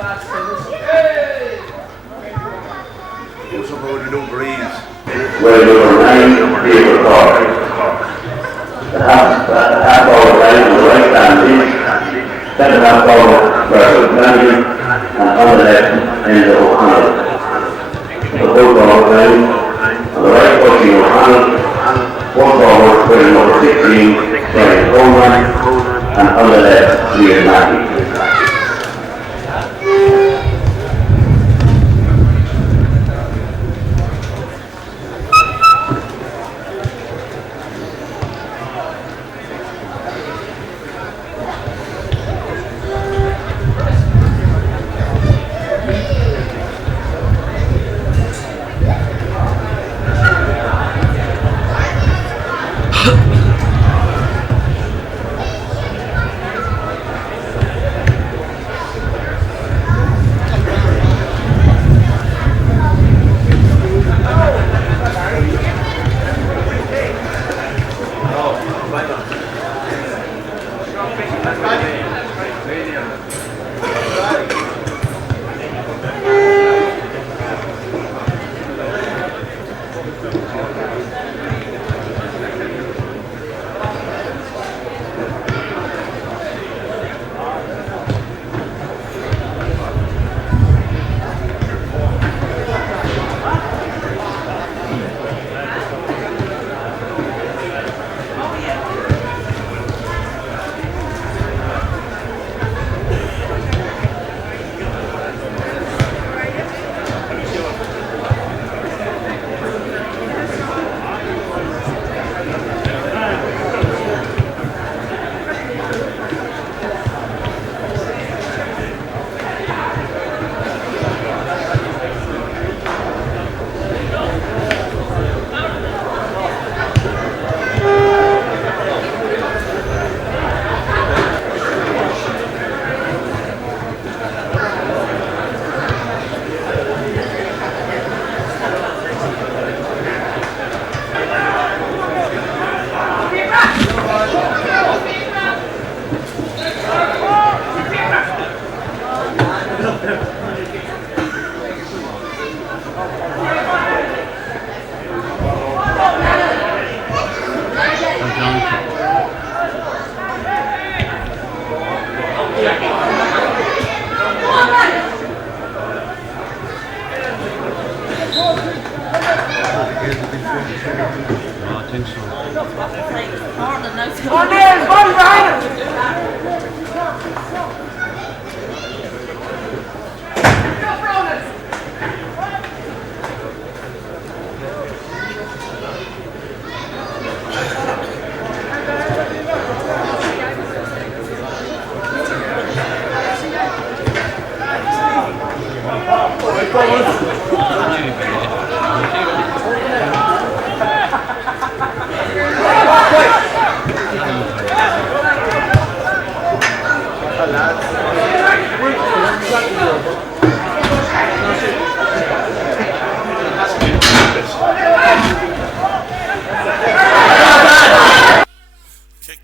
Do some more to do breeze. Well, number 9, David Clark. The half hour line on the right hand each, second half hour versus Flanagan, and on the left end of O'Connell. The full forward line on the right pushing O'Connell, one forward putting number 16, Brian Coleman, and on the left, Liam Mackey.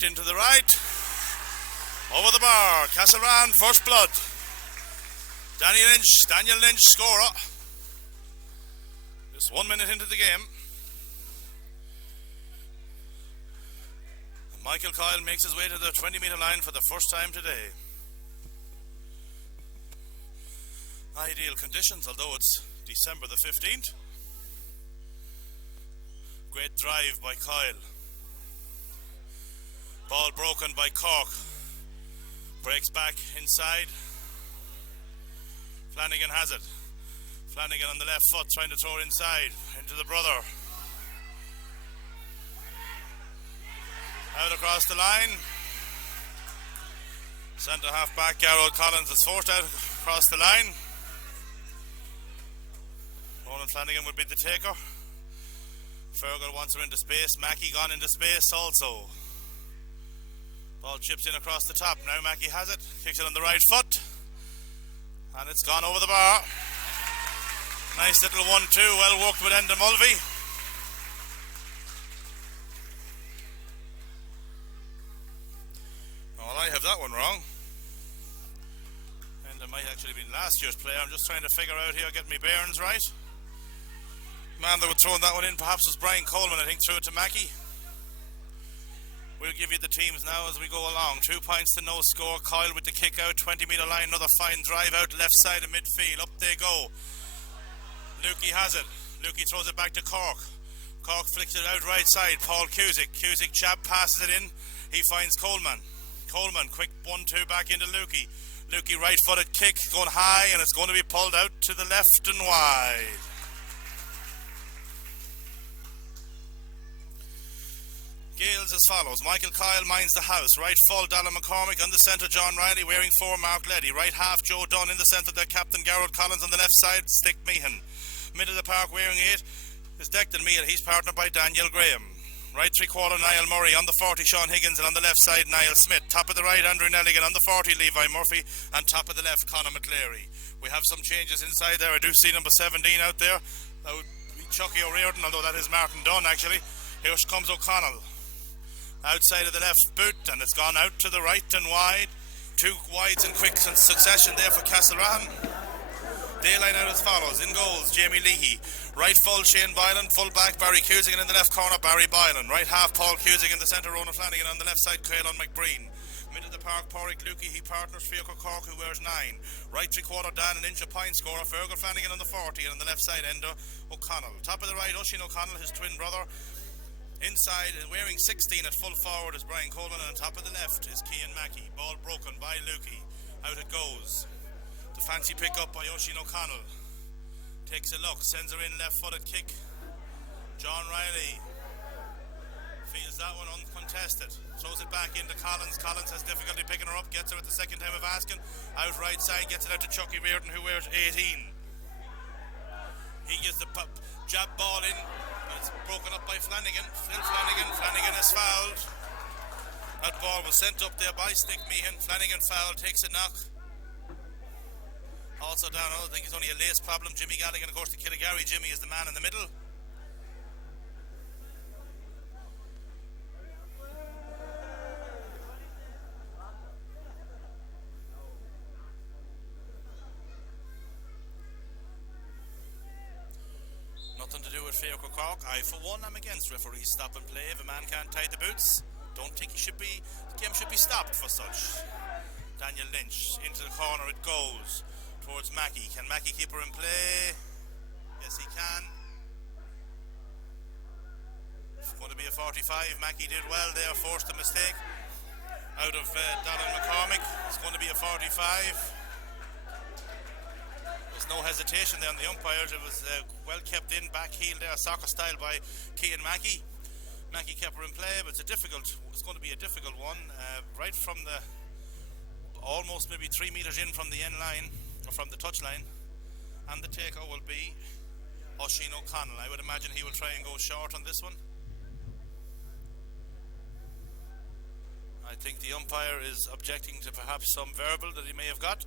Into the right, over the bar, Castlerahan first blood. Daniel Lynch scorer. Just 1 minute into the game. And Michael Coyle makes his way to the 20-metre line for the first time today. Ideal conditions, although it's December the 15th. Great drive by Coyle. Ball broken by Cork. Breaks back inside. Flanagan has it. Flanagan on the left foot trying to throw it inside into the brother. Out across the line. Centre half back Garrod Collins is forced out across the line. Ronan Flanagan would be the taker. Fergal wants her into space. Mackey gone into space also. Ball chips in across the top. Now Mackey has it. Kicks it on the right foot. And it's gone over the bar. Nice little 1-2. Well worked with Enda Mulvey. Well, I have that one wrong. Enda It might actually be last year's player. I'm just trying to figure out here, get my bearings right. Man that would throw that one in perhaps was Brian Coleman. I think threw it to Mackey. We'll give you the teams now as we go along. 2 points to no score. Coyle with the kick out, 20-metre line. Another fine drive out left side of midfield. Up they go. Lukey has it. Lukey throws it back to Cork. Cork flicks it out right side. Paul Cusick. Cusick jab passes it in. He finds Coleman. Coleman quick 1-2 back into Lukey. Lukey right footed kick going high, and it's going to be pulled out to the left and wide. Gaels as follows. Michael Kyle minds the house. Right full, Dallin McCormick. On the centre, John Riley. Wearing 4, Mark Leddy. Right half, Joe Dunn. In the centre, there, Captain Garrod Collins. On the left side, Stick Meehan. Middle of the park, wearing 8 is Declan Meehan. He's partnered by Daniel Graham. Right 3/4, Niall Murray. On the 40, Sean Higgins. And on the left side, Niall Smith. Top of the right, Andrew Nelligan. On the 40, Levi Murphy. And top of the left, Conor McCleary. We have some changes inside there. I do see number 17 out there. That would be Chucky O'Riordan, although that is Martin Dunn, actually. Here comes O'Connell. Outside of the left boot, and it's gone out to the right and wide. 2 wides in quick succession there for Castlerahan. Dayline out as follows. In goals, Jamie Leahy. Right full, Shane Byland. Full back, Barry Cusick. And in the left corner, Barry Byland. Right half, Paul Cusick. In the centre, Ronan Flanagan. On the left side, Caelan McBreen. Middle of the park, Pádraig Lukey. He partners Fiacre Cork, who wears 9. Right 3/4, Dan, an inch of pint scorer. Fergal Flanagan on the 40. And on the left side, Enda O'Connell. Top of the right, Oisin O'Connell, his twin brother. Inside, wearing 16 at full forward is Brian Coleman, and on top of the left is Cian Mackey. Ball broken by Lukey. Out it goes. The fancy pick up by Oisin O'Connell. Takes a look, sends her in, left-footed kick. John Riley feels that one uncontested. Throws it back into Collins. Collins has difficulty picking her up, gets her at the second time of asking. Out right side, gets it out to Chucky Reardon, who wears 18. He gets the jab ball in. It's broken up by Flanagan. Still Flanagan. Flanagan is fouled. That ball was sent up there by Stick Meehan. Flanagan fouled, takes a knock. Also down, I think it's only a lace problem. Jimmy Galligan, of course, the Killigary. Jimmy is the man in the middle. Nothing to do with Fiacre Cork. I, for one, am against referees stop and play. If a man can't tie the boots, don't think the game should be stopped for such. Daniel Lynch, into the corner it goes, towards Mackey. Can Mackey keep her in play? Yes, he can. It's going to be a 45. Mackey did well there, forced a mistake out of Dallin McCormick. It's going to be a 45. There's no hesitation there on the umpires. It was well kept in, back heel there, soccer style by Cian Mackey. Mackey kept her in play, but it's going to be a difficult one. Right from the, almost maybe 3 metres in from the end line, or from the touch line. And the taker will be Oisin O'Connell. I would imagine he will try and go short on this one. I think the umpire is objecting to perhaps some verbal that he may have got.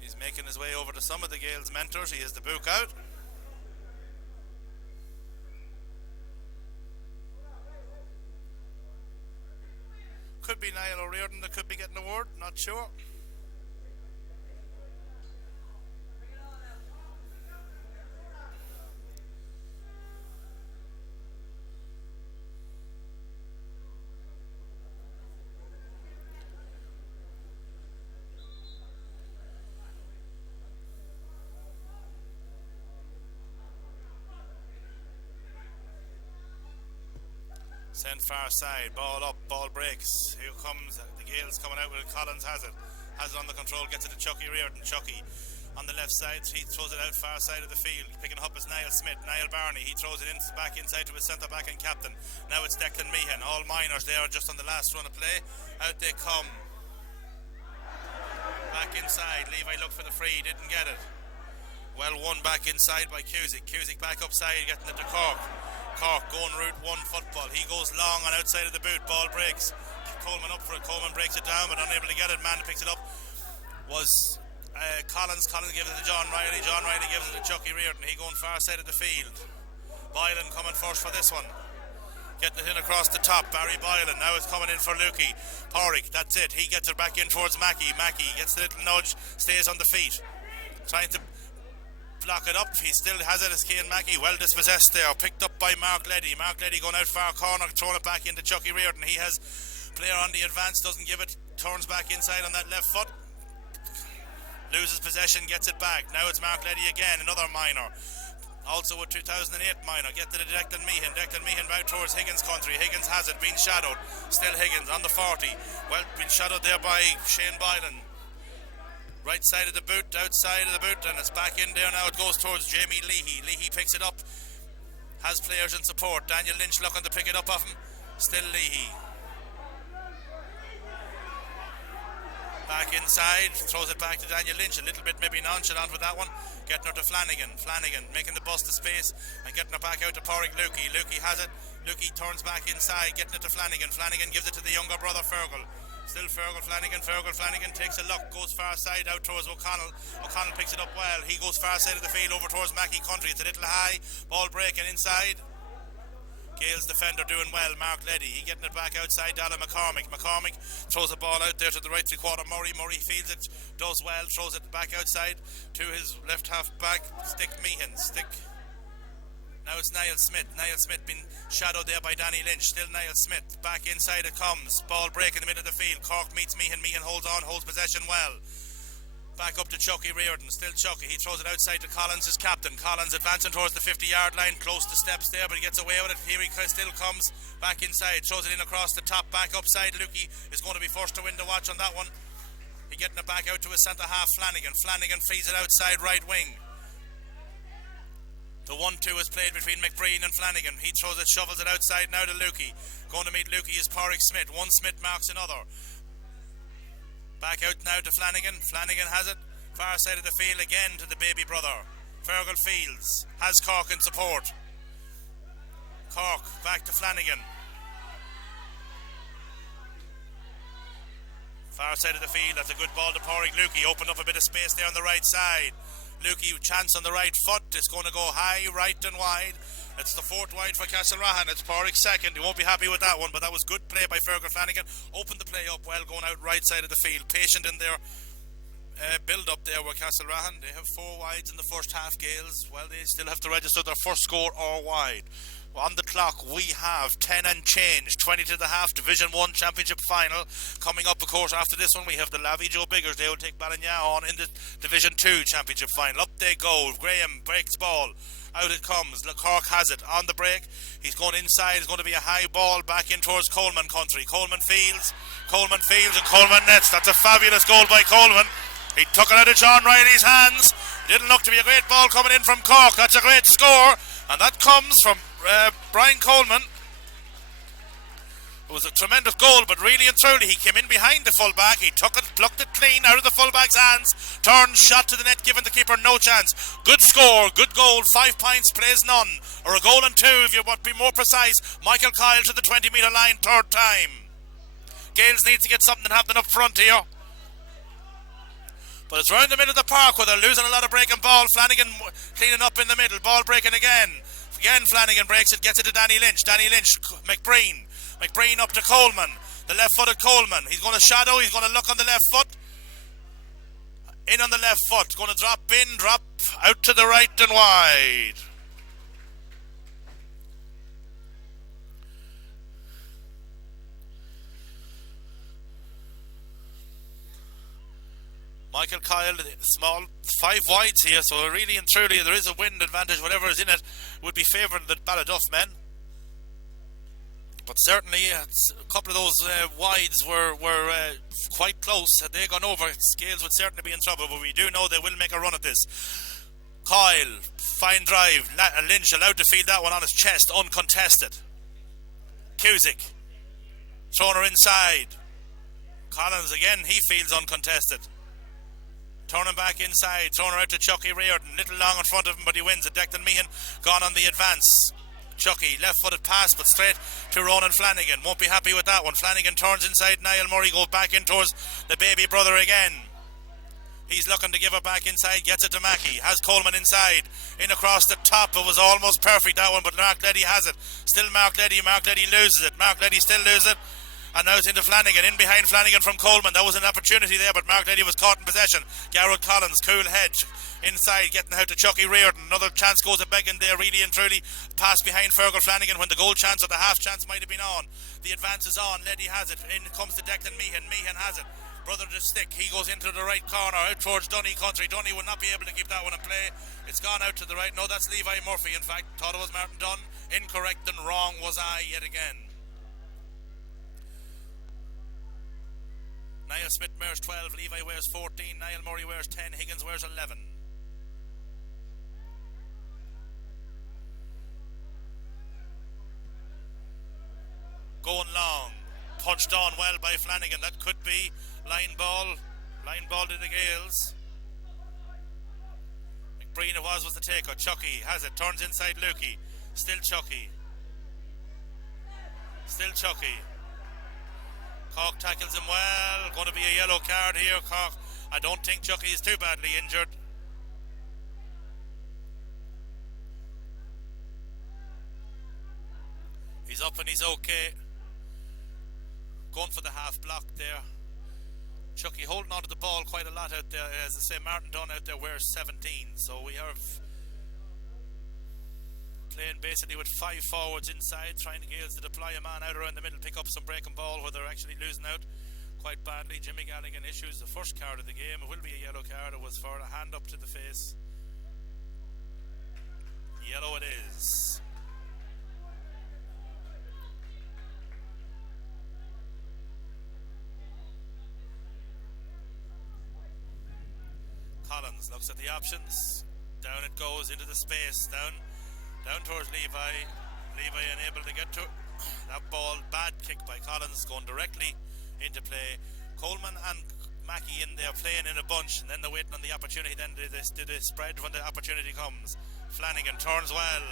He's making his way over to some of the Gaels mentors. He has the book out. Could be Niall O'Riordan that could be getting the word, not sure. Sent far side, ball up, ball breaks. Here comes the Gaels coming out with it. Collins has it on the control, gets it to Chucky Reardon. Chucky on the left side, he throws it out far side of the field. Picking up is Niall Smith, Niall Barney. He throws it in back inside to his centre back and captain. Now it's Declan Meehan. All minors there just on the last run of play. Out they come. Back inside. Levi looked for the free, didn't get it. Well won back inside by Cusick. Cusick back upside, getting it to Cork. Cork going route 1 football. He goes long on outside of the boot. Ball breaks. Coleman up for it. Coleman breaks it down but unable to get it. Man who picks it up was Collins. Collins gives it to John Riley. John Riley gives it to Chucky Reardon. He going far side of the field. Byland coming first for this one. Getting it in across the top. Barry Boylan. Now it's coming in for Lukey. Porrick, that's it. He gets it back in towards Mackey. Mackey gets the little nudge, stays on the feet. Trying to block it up. He still has it as Cian Mackey. Well dispossessed there. Picked up by Mark Leddy. Mark Leddy going out far corner, throwing it back into Chucky Reardon. He has player on the advance, doesn't give it, turns back inside on that left foot. Loses possession, gets it back. Now it's Mark Leddy again, another minor. Also a 2008 minor. Get to the Declan Meehan. Declan Meehan out towards Higgins country. Higgins has it, being shadowed. Still Higgins on the 40. Well, been shadowed there by Shane Boylan. Right side of the boot, outside of the boot, and it's back in there now. It goes towards Jamie Leahy. Leahy picks it up. Has players in support. Daniel Lynch looking to pick it up off him. Still Leahy. Back inside, throws it back to Daniel Lynch, a little bit maybe nonchalant with that one. Getting her to Flanagan. Flanagan making the bust of space and getting her back out to Porrick Lukey. Lukey has it. Lukey turns back inside, getting it to Flanagan. Flanagan gives it to the younger brother Fergal. Still Fergal, Flanagan. Fergal, Flanagan takes a look, goes far side out towards O'Connell. O'Connell picks it up well. He goes far side of the field over towards Mackey country. It's a little high. Ball breaking inside. Gaels defender doing well, Mark Leddy. He getting it back outside to Alan McCormick. McCormick throws the ball out there to the right 3/4. Murray fields it, does well, throws it back outside to his left half back. Stick Meehan. Now it's Niall Smith. Niall Smith being shadowed there by Danny Lynch. Still Niall Smith. Back inside it comes. Ball break in the middle of the field. Cork meets Meehan. Meehan holds on, holds possession well. Back up to Chucky Reardon. Still Chucky. He throws it outside to Collins, his captain. Collins advancing towards the 50-yard line. Close to steps there, but he gets away with it. Here he still comes back inside. Throws it in across the top. Back upside. Lukey is going to be forced to win the watch on that one. He getting it back out to his centre half, Flanagan. Flanagan feeds it outside right wing. The 1-2 is played between McBreen and Flanagan. He throws it, shovels it outside now to Lukey. Going to meet Lukey is Porrick Smith. One Smith marks another. Back out now to Flanagan. Flanagan has it. Far side of the field again to the baby brother. Fergal Fields has Cork in support. Cork back to Flanagan. Far side of the field. That's a good ball to Porrick Lukey. Opened up a bit of space there on the right side. Lukey chance on the right foot. It's going to go high, right and wide. It's the fourth wide for Castlerahan. It's Porrick second. He won't be happy with that one, but that was good play by Fergal Flanagan. Opened the play up well, going out right side of the field. Patient in their build up there with Castlerahan. They have 4 wides in the first half. Gaels, well, they still have to register their first score or wide. On the clock we have 10 and change, 20 to the half, Division 1 Championship Final. Coming up, of course, after this one we have the Lavey Joe Biggers. They will take Ballinya on in the Division 2 Championship Final. Up they go. Graham breaks ball. Out it comes. Cork has it on the break. He's going inside. It's going to be a high ball back in towards Coleman country. Coleman fields, and Coleman nets. That's a fabulous goal by Coleman. He took it out of John Riley's hands. Didn't look to be a great ball coming in from Cork. That's a great score, and that comes from Brian Coleman. It was a tremendous goal, but really and truly he came in behind the fullback. He took it, plucked it clean out of the fullback's hands, turned, shot to the net, giving the keeper no chance. Good score, good goal, 5 points, plays none, or a goal and 2 if you want to be more precise. Michael Kyle to the 20-metre line, third time. Gaels needs to get something happening up front here. But it's round the middle of the park where they're losing a lot of breaking ball. Flanagan cleaning up in the middle, ball breaking again. Again Flanagan breaks it, gets it to Danny Lynch. Danny Lynch, McBreen up to Coleman. The left-footed Coleman. He's going to shadow, he's going to look on the left foot. In on the left foot. Going to drop in, drop out to the right and wide. Michael Kyle, small, 5 wides here, so really and truly there is a wind advantage. Whatever is in it would be favouring the Ballyduff men. But certainly a couple of those wides were quite close. Had they gone over, Scales would certainly be in trouble, but we do know they will make a run at this. Kyle, fine drive. Lynch allowed to field that one on his chest, uncontested. Cusick, thrown her inside. Collins again, he fields uncontested. Turning back inside, throwing her out to Chucky Reardon. Little long in front of him, but he wins it. Declan Meehan gone on the advance. Chucky, left-footed pass, but straight to Ronan Flanagan. Won't be happy with that one. Flanagan turns inside. Niall Murray goes back in towards the baby brother again. He's looking to give it back inside, gets it to Mackey, has Coleman inside, in across the top. It was almost perfect, that one, but Mark Letty has it. Still Mark Letty loses it. Mark Letty still loses it. And now it's into Flanagan, in behind Flanagan from Coleman. That was an opportunity there, but Mark Letty was caught in possession. Garrett Collins, cool hedge, inside, getting out to Chucky Reardon. Another chance goes a begging there, really and truly. Pass behind Fergal Flanagan when the goal chance or the half chance might have been on. The advance is on, Letty has it. In comes to Declan Meehan, Meehan has it. Brother to stick, he goes into the right corner, out towards Dunny country. Dunny would not be able to keep that one in play. It's gone out to the right. No, that's Levi Murphy, in fact. Thought it was Martin Dunn. Incorrect and wrong was I yet again. Niall Smith wears 12, Levi wears 14, Niall Murray wears 10, Higgins wears 11. Going long, punched on well by Flanagan. That could be line ball to the Gaels. McBreen it was the taker. Chucky has it, turns inside Lukey. Still Chucky. Cork tackles him well. Going to be a yellow card here. Cork. I don't think Chucky is too badly injured. He's up and he's okay. Going for the half block there. Chucky holding on to the ball quite a lot out there. As I say, Martin Dunn out there wears 17. So we have playing basically with 5 forwards inside, trying to Gaels to deploy a man out around the middle, pick up some breaking ball where they're actually losing out quite badly. Jimmy Galligan issues the first card of the game. It will be a yellow card. It was for a hand up to the face. Yellow it is. Collins looks at the options. Down it goes into the space. Down towards Levi. Levi unable to get to it. That ball, bad kick by Collins, going directly into play. Coleman and Mackey in there playing in a bunch, and then they're waiting on the opportunity. Then do they spread when the opportunity comes. Flanagan turns well.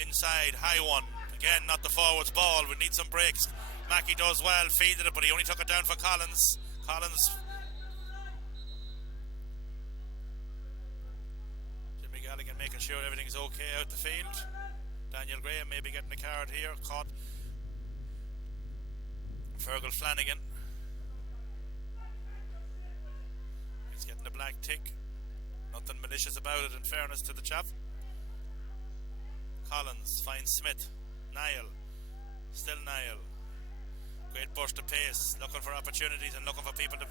Inside, high one. Again, not the forwards ball. We need some breaks. Mackey does well, feeded it, but he only took it down for Collins. Jimmy Galligan making sure everything's okay out the field. Daniel Graham maybe getting a card here. Caught Fergal Flanagan. He's getting a black tick. Nothing malicious about it, in fairness to the chap. Collins finds Smith. Niall. Still Niall. Great burst of pace. Looking for opportunities and looking for people to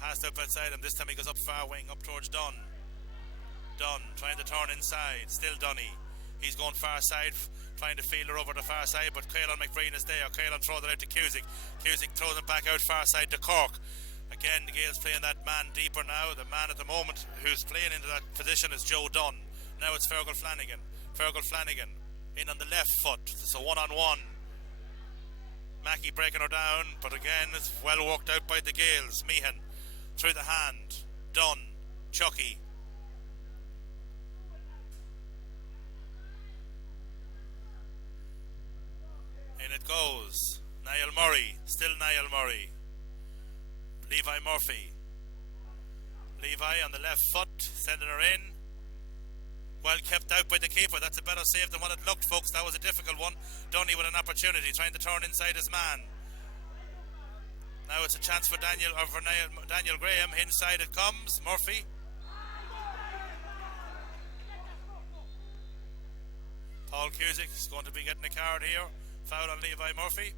pass up outside. And this time he goes up far wing, up towards Dunn. Dunn trying to turn inside. Still Dunny. He's going far side, trying to field her over the far side, but Caelan McBreen is there. Caelan throws it out to Cusick. Cusick throws it back out far side to Cork. Again, the Gaels playing that man deeper now. The man at the moment who's playing into that position is Joe Dunn. Now it's Fergal Flanagan. Fergal Flanagan in on the left foot. It's a one-on-one. Mackey breaking her down, but again it's well worked out by the Gaels. Meehan through the hand. Dunn. Chucky. In it goes. Niall Murray. Still Niall Murray. Levi Murphy. Levi on the left foot, sending her in. Well kept out by the keeper. That's a better save than what it looked, folks. That was a difficult one. Dunny with an opportunity, trying to turn inside his man. Now it's a chance for Daniel Graham. Inside it comes. Murphy. Paul Cusick is going to be getting a card here. Foul on Levi Murphy.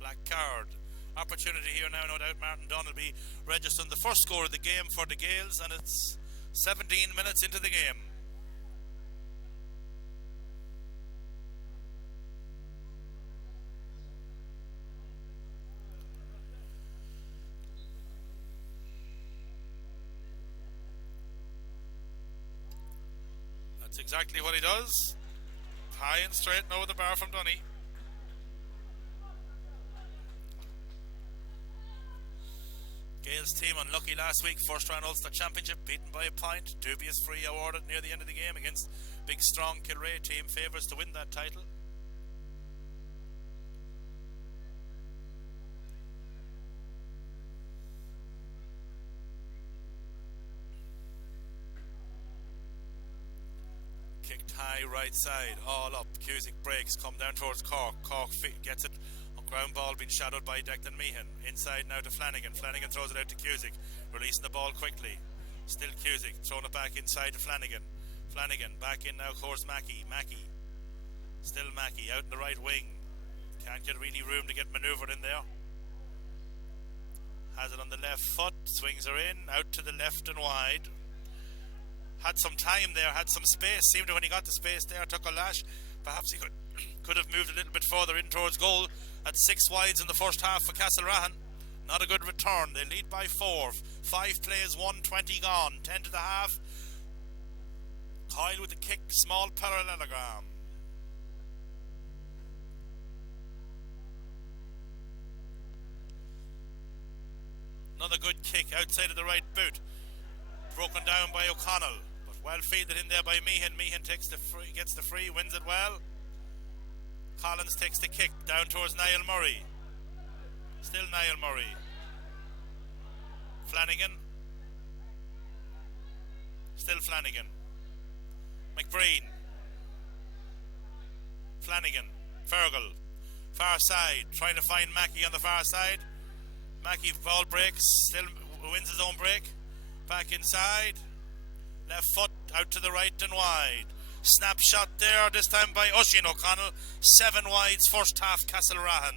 Black card. Opportunity here now, no doubt. Martin Dunn will be registering the first score of the game for the Gaels, and it's 17 minutes into the game. That's exactly what he does. High and straight over the bar from Dunny. Gaels team unlucky last week, first round Ulster Championship, beaten by a point. Dubious free awarded near the end of the game against big strong Kilray team, favourites to win that title. Kicked high right side, all up. Cusick breaks, come down towards Cork. Cork gets it. Ground ball being shadowed by Declan Meehan. Inside now to Flanagan. Flanagan throws it out to Cusick, releasing the ball quickly. Still Cusick, throwing it back inside to Flanagan. Flanagan back in now towards Mackey. Mackey. Still Mackey out in the right wing. Can't get really room to get manoeuvred in there. Has it on the left foot. Swings her in. Out to the left and wide. Had some time there. Had some space. Seemed to when he got the space there. Took a lash. Perhaps he could have moved a little bit further in towards goal. At 6 wides in the first half for Castlerahan. Not a good return. They lead by 4. 5 plays, 1:20 gone. 10 to the half. Kyle with the kick. Small parallelogram. Another good kick outside of the right boot. Broken down by O'Connell. But well fielded in there by Meehan. Meehan gets the free, wins it well. Collins takes the kick down towards Niall Murray. Still Niall Murray. Flanagan. Still Flanagan. McBreen. Flanagan. Fergal. Far side. Trying to find Mackey on the far side. Mackey ball breaks. Still wins his own break. Back inside. Left foot out to the right and wide. Snapshot there, this time by Oisin O'Connell. 7 wides, first half, Castlerahan.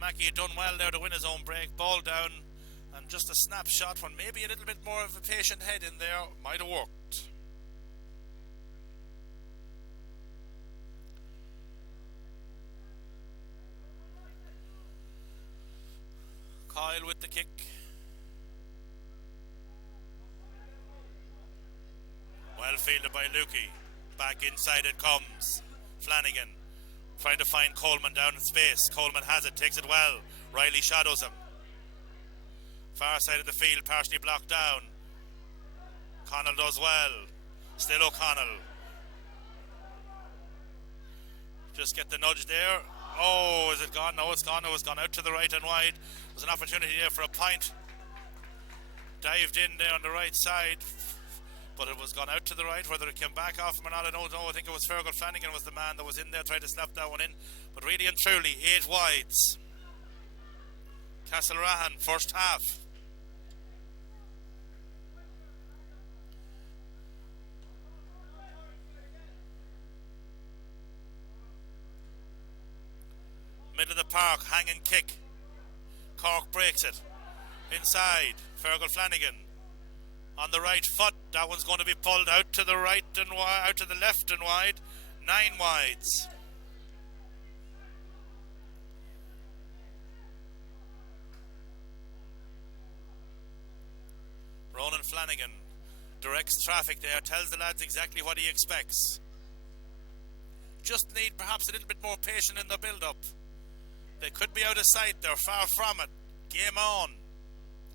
Mackey had done well there to win his own break. Ball down, and just a snapshot when maybe a little bit more of a patient head in there might have worked. Kyle with the kick. Well fielded by Lukey. Back inside it comes. Flanagan trying to find Coleman down in space. Coleman has it, takes it well. Riley shadows him. Far side of the field, partially blocked down. Connell does well. Still O'Connell. Just get the nudge there. Oh, is it gone? No, it's gone. It was gone out to the right and wide. There's an opportunity there for a point. Dived in there on the right side. But it was gone out to the right. Whether it came back off him or not, I don't know. I think it was Fergal Flanagan was the man that was in there, tried to slap that one in. But really and truly, 8 wides. Castlerahan, first half. Middle of the park, hanging kick. Cork breaks it. Inside, Fergal Flanagan. On the right foot, that one's going to be pulled out to the right and out to the left and wide. 9 wides. Ronan Flanagan directs traffic there, tells the lads exactly what he expects. Just need perhaps a little bit more patience in the build-up. They could be out of sight, they're far from it. Game on.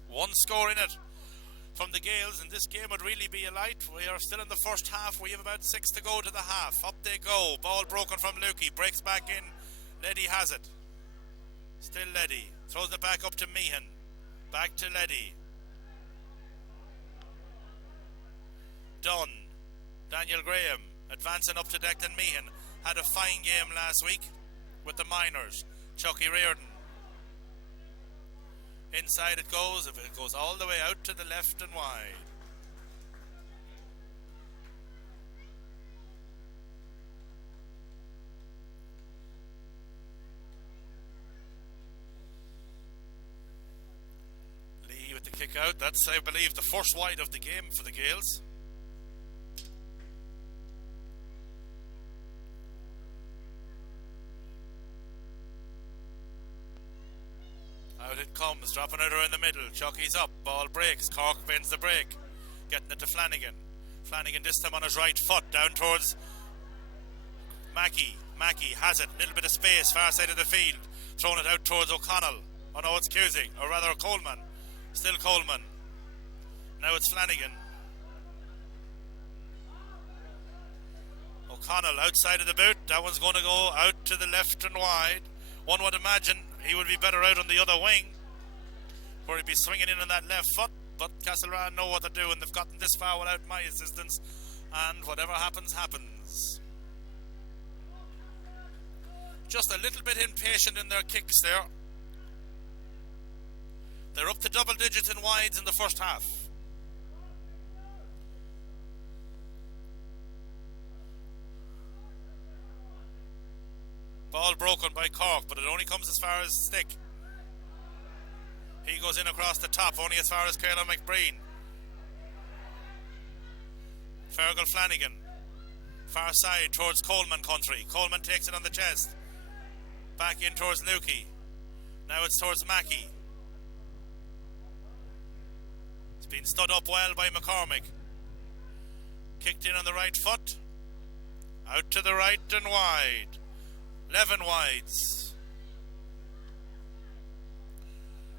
1 score in it from the Gaels, and this game would really be a light. We are still in the first half. We have about 6 to go to the half. Up they go. Ball broken from Lukey. Breaks back in. Leddy has it. Still Leddy. Throws it back up to Meehan. Back to Leddy. Dunn. Daniel Graham advancing up to Declan Meehan. Had a fine game last week with the Miners. Chucky Reardon. Inside it goes. If it goes all the way out to the left and wide. Lee with the kick out. That's, I believe, the first wide of the game for the Gaels. Out it comes, dropping it around the middle. Chucky's up, ball breaks. Cork bends the break. Getting it to Flanagan. Flanagan this time on his right foot, down towards Mackey. Mackey has it, little bit of space, far side of the field. Throwing it out towards O'Connell. Oh no, it's Cusick, or rather Coleman. Still Coleman. Now it's Flanagan. O'Connell outside of the boot. That one's going to go out to the left and wide. One would imagine he would be better out on the other wing, where he'd be swinging in on that left foot. but Castlerahan know what they're doing. They've gotten this far without my assistance, and whatever happens, happens. Just a little bit impatient in their kicks there. They're up to double digits in wides in the first half. Ball broken by Cork, but it only comes as far as stick. He goes in across the top, only as far as Caelan McBreen. Fergal Flanagan. Far side towards Coleman country. Coleman takes it on the chest. Back in towards Lukey. Now it's towards Mackey. It's been stood up well by McCormick. Kicked in on the right foot. Out to the right and wide. 11 wides.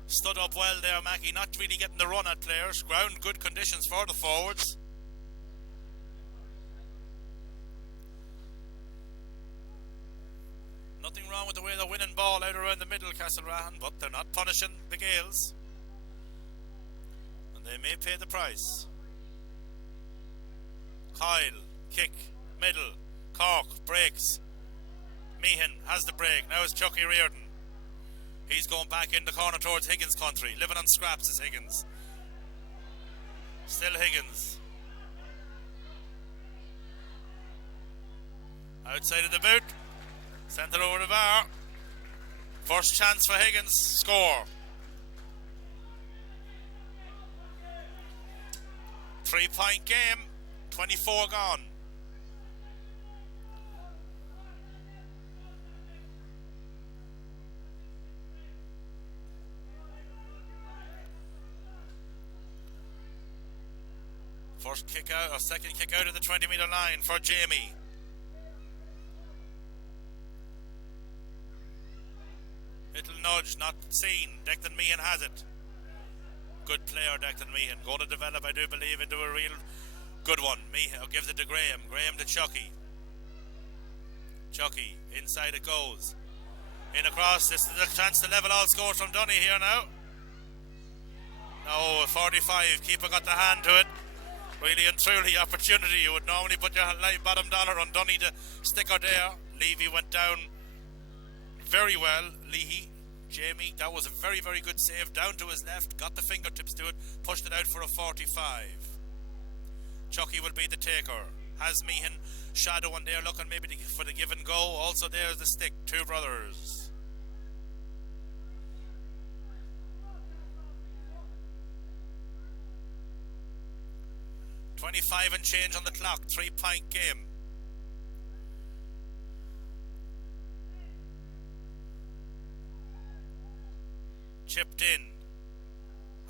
Stood up well there, Mackey. Not really getting the run at players. Ground good conditions for the forwards. Nothing wrong with the way they're winning ball out around the middle, Castlerahan, but they're not punishing the Gaels. And they may pay the price. Kyle, kick, middle, Cork, breaks. Meehan has the break. Now it's Chucky Reardon. He's going back in the corner towards Higgins country. Living on scraps is Higgins. Still Higgins. Outside of the boot. Sent it over the bar. First chance for Higgins. Score. 3-point game. 24 gone. First kick out, or second kick out of the 20-metre line for Jamie. Little nudge, not seen. Declan Meehan has it. Good player, Declan Meehan. Going to develop, I do believe, into a real good one. Meehan gives it to Graham. Graham to Chucky. Chucky, inside it goes. In across, this is a chance to level all scores from Dunny here now. No, 45. Keeper got the hand to it. Really and truly opportunity. You would normally put your bottom dollar on Dunny to stick her there. Levy went down very well. Leahy, Jamie, that was a very, very good save. Down to his left, got the fingertips to it, pushed it out for a 45. Chucky will be the taker. Has Meehan shadow on there looking maybe for the give and go. Also there's the stick. Two brothers. 25 and change on the clock. 3-point game. Chipped in.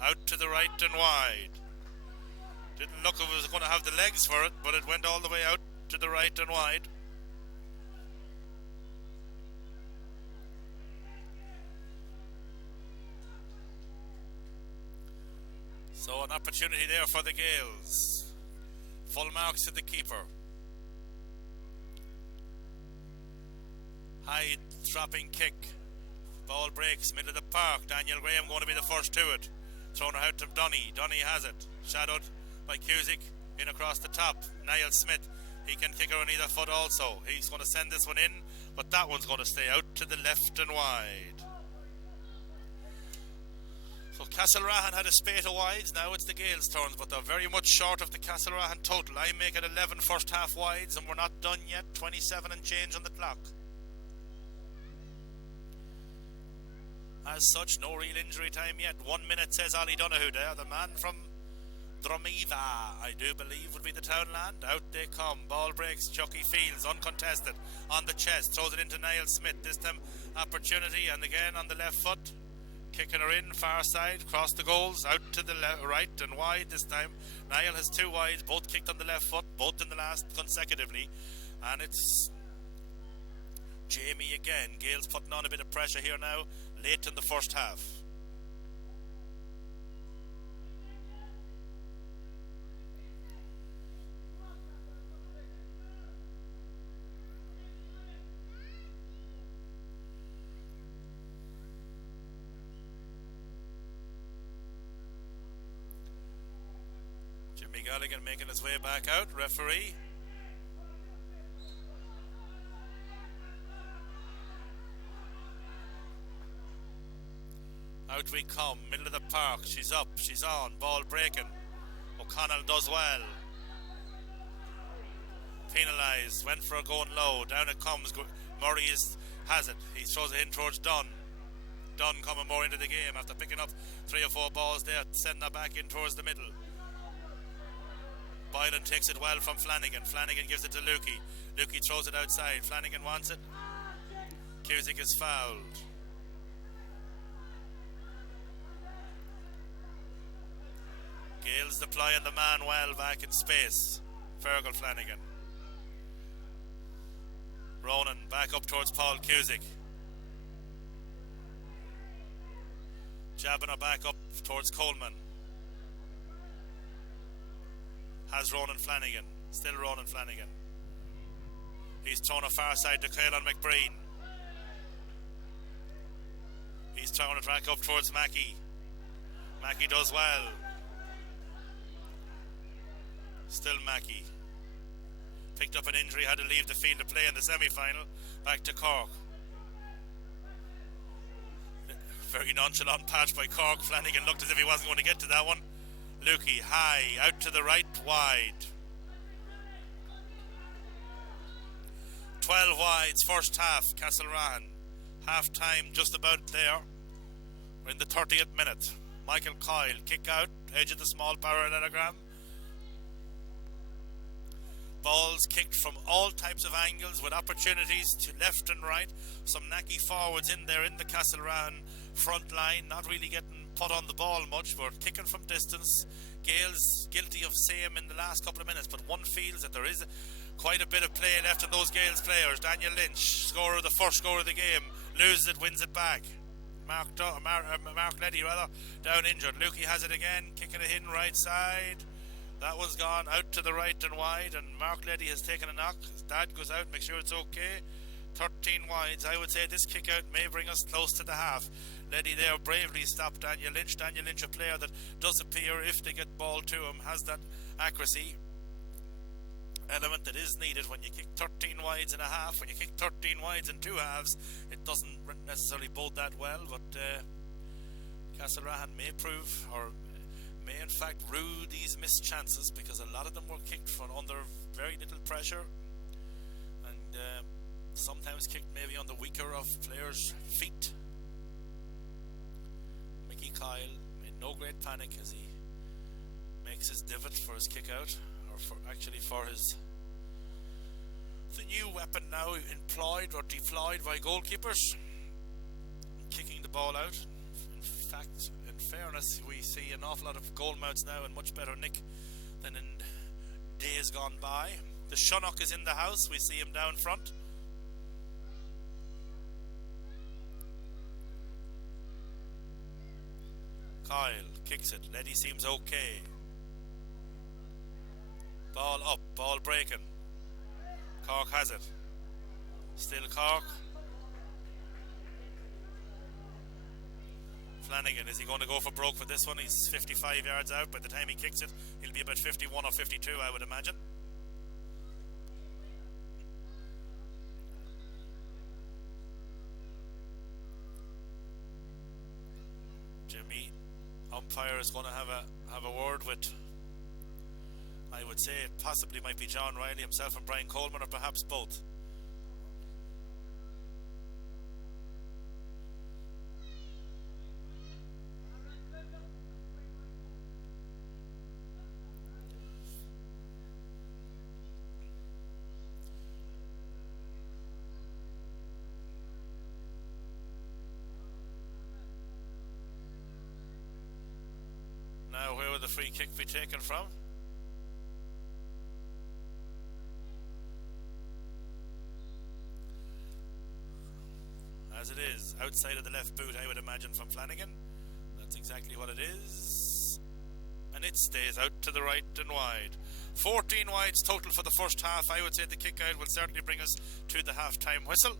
Out to the right and wide. Didn't look if it was going to have the legs for it, but it went all the way out to the right and wide. So an opportunity there for the Gaels. Full marks to the keeper. High dropping kick. Ball breaks, middle of the park. Daniel Graham going to be the first to it. Thrown out to Dunny. Dunny has it. Shadowed by Cusick. In across the top. Niall Smith. He can kick her on either foot also. He's going to send this one in, but that one's going to stay out to the left and wide. So Castlerahan had a spate of wides. Now it's the Gaels' turns, but they're very much short of the Castlerahan total. I make it 11 first half wides, and we're not done yet. 27 and change on the clock. As such, no real injury time yet. 1 minute, says Ollie Donoghue there. The man from Dromiva, I do believe, would be the townland. Out they come. Ball breaks. Chucky Fields, uncontested. On the chest. Throws it into Niall Smith. This time, opportunity. And again on the left foot. Kicking her in. Far side. Cross the goals. Out to the right and wide this time. Niall has two wides. Both kicked on the left foot. Both in the last consecutively. And it's Jamie again. Gaels putting on a bit of pressure here now. Late in the first half. Gallagher making his way back out. Referee. Out we come, middle of the park. She's up, she's on, ball breaking. O'Connell does well. Penalised, went for a going low. Down it comes. Murray has it. He throws it in towards Dunn. Dunn coming more into the game after picking up 3 or 4 balls there, sending that back in towards the middle. Boylan takes it well from Flanagan. Flanagan gives it to Lukey. Lukey throws it outside. Flanagan wants it. Cusick is fouled. Gaels deploying the man well back in space. Fergal Flanagan. Ronan back up towards Paul Cusick. Jabbing her back up towards Coleman. Has Ronan Flanagan. Still Ronan Flanagan. He's thrown a far side to Caelan McBreen. He's throwing it back up towards Mackey. Mackey does well. Still Mackey. Picked up an injury, had to leave the field to play in the semi-final. Back to Cork. Very nonchalant patch by Cork. Flanagan looked as if he wasn't going to get to that one. Lukey high, out to the right, wide. 12 wides, first half, Castlerahan. Half time just about there. We're in the 30th minute. Michael Coyle, kick out, edge of the small parallelogram. Balls kicked from all types of angles with opportunities to left and right. Some knacky forwards in there in the Castlerahan front line, not really getting put on the ball much, but kicking from distance. Gaels guilty of same in the last couple of minutes, but one feels that there is quite a bit of play left in those Gaels players. Daniel Lynch, the first scorer of the game, loses it, wins it back. Mark Leddy down injured. Lukey has it again, kicking it in right side. That one's gone out to the right and wide, and Mark Leddy has taken a knock. His dad goes out, make sure it's okay. 13 wides. I would say this kick out may bring us close to the half. Leddy there bravely stopped Daniel Lynch. Daniel Lynch, a player that does appear, if they get ball to him, has that accuracy element that is needed when you kick 13 wides in a half. When you kick 13 wides in 2 halves, it doesn't necessarily bode that well, but Castlerahan may prove, or may in fact rue these missed chances, because a lot of them were kicked from under very little pressure, and sometimes kicked maybe on the weaker of players' feet. Mickey Kyle in no great panic as he makes his divot for his kick out, or for his the new weapon now employed or deployed by goalkeepers, kicking the ball out. In fact, in fairness, we see an awful lot of goal mouths now in much better nick than in days gone by. The Shunnock is in the house. We see him down front. Kyle kicks it. Leddy seems okay. Ball up, ball breaking. Cork has it. Still Cork. Flanagan, is he going to go for broke for this one? He's 55 yards out. By the time he kicks it, he'll be about 51 or 52, I would imagine. Jimmy, umpire, is going to have a word with, I would say it possibly might be John Riley himself and Brian Coleman, or perhaps both. Now, where will the free kick be taken from? As it is, outside of the left boot, I would imagine, from Flanagan. That's exactly what it is. And it stays out to the right and wide. 14 wides total for the first half. I would say the kick out will certainly bring us to the half-time whistle.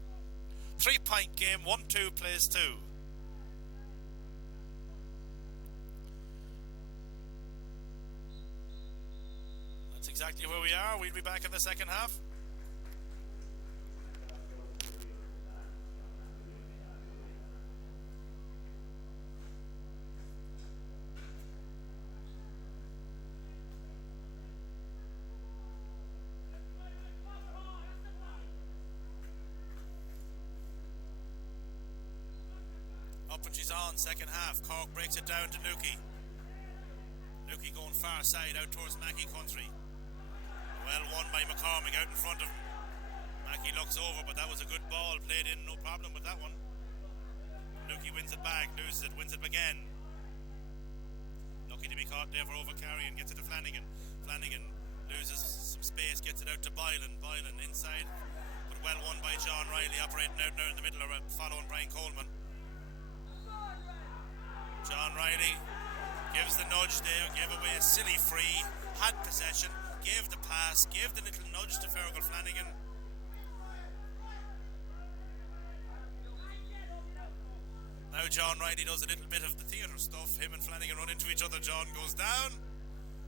3-point game, 1-2 plays 2. exactly where we are. We'll be back in the second half. Up and she's on, second half. Cork breaks it down to Lukey. Lukey going far side out towards Mackey country. Well won by McCormick out in front of him. Mackey looks over, but that was a good ball played in, no problem with that one. Lukey wins it back, loses it, wins it again. Lucky to be caught there for overcarrying, gets it to Flanagan. Flanagan loses some space, gets it out to Boylan. Boylan inside, but well won by John Riley, operating out there in the middle, following Brian Coleman. John Riley gives the nudge there, gave away a silly free, had possession, gave the pass, gave the little nudge to Fergal Flanagan. Now John Riley does a little bit of the theatre stuff. Him and Flanagan run into each other. John goes down.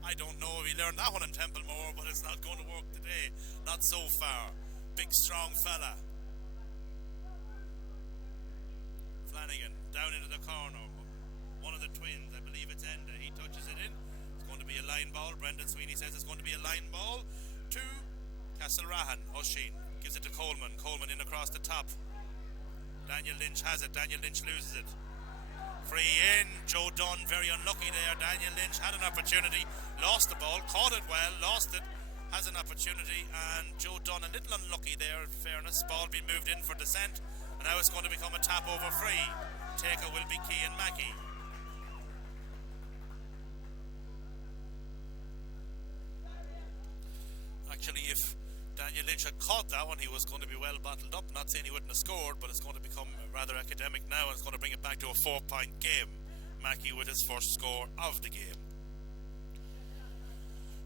I don't know if he learned that one in Templemore, but it's not going to work today. Not so far. Big strong fella. Flanagan down into the corner. One of the twins, I believe it's Enda. He touches it in. It's going to be a line ball. Brendan Sweeney says it's going to be a line ball to Castlerahan. O'Sheen gives it to Coleman. Coleman in across the top. Daniel Lynch has it. Daniel Lynch loses it. Free in. Joe Dunn very unlucky there. Daniel Lynch had an opportunity. Lost the ball. Caught it well. Lost it. Has an opportunity. And Joe Dunn a little unlucky there in fairness. Ball being moved in for descent. And now it's going to become a tap over free. Taker will be Cian Mackey. Actually, if Daniel Lynch had caught that one, he was going to be well bottled up. Not saying he wouldn't have scored, but it's going to become rather academic now, and it's going to bring it back to a 4-point game. Mackey with his first score of the game.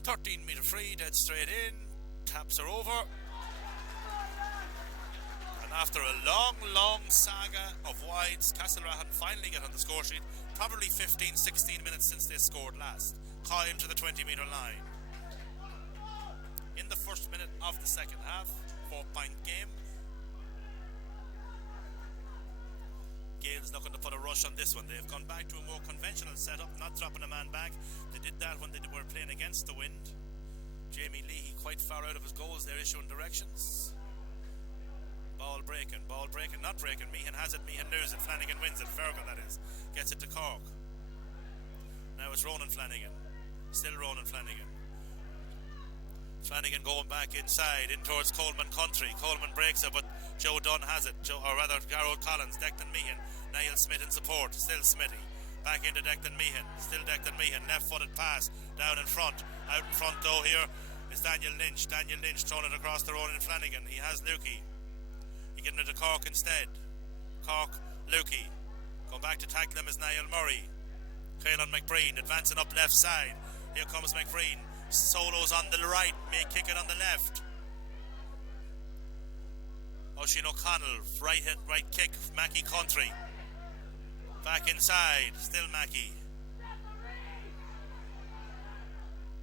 13-metre free, dead straight in. Taps are over. And after a long, long saga of wides, Castlerahan finally get on the score sheet. Probably 15, 16 minutes since they scored last. Kyle to the 20-metre line. In the first minute of the second half, 4-point game. Gaels looking to put a rush on this one. They've gone back to a more conventional setup, not dropping a man back. They did that when they were playing against the wind. Jamie Leahy quite far out of his goals. They're issuing directions. Ball breaking, not breaking. Meehan has it, Meehan loses it. Flanagan wins it. Fergal, that is. Gets it to Cork. Now it's Ronan Flanagan. Still Ronan Flanagan. Flanagan going back inside, in towards Coleman country. Coleman breaks it, but Joe Dunn has it. Or rather, Garrod Collins, Declan Meehan, Niall Smith in support. Still Smithy. Back into Declan Meehan. Still Declan Meehan. Left-footed pass. Down in front. Out in front, though, here is Daniel Lynch. Daniel Lynch throwing it across the road in Flanagan. He has Lukey. He getting it to Cork instead. Cork, Lukey. Going back to tackle him is Niall Murray. Caelan McBreen advancing up left side. Here comes McBreen. Solos on the right, may kick it on the left. Oisin O'Connell, right kick, Mackey country. Back inside, still Mackey.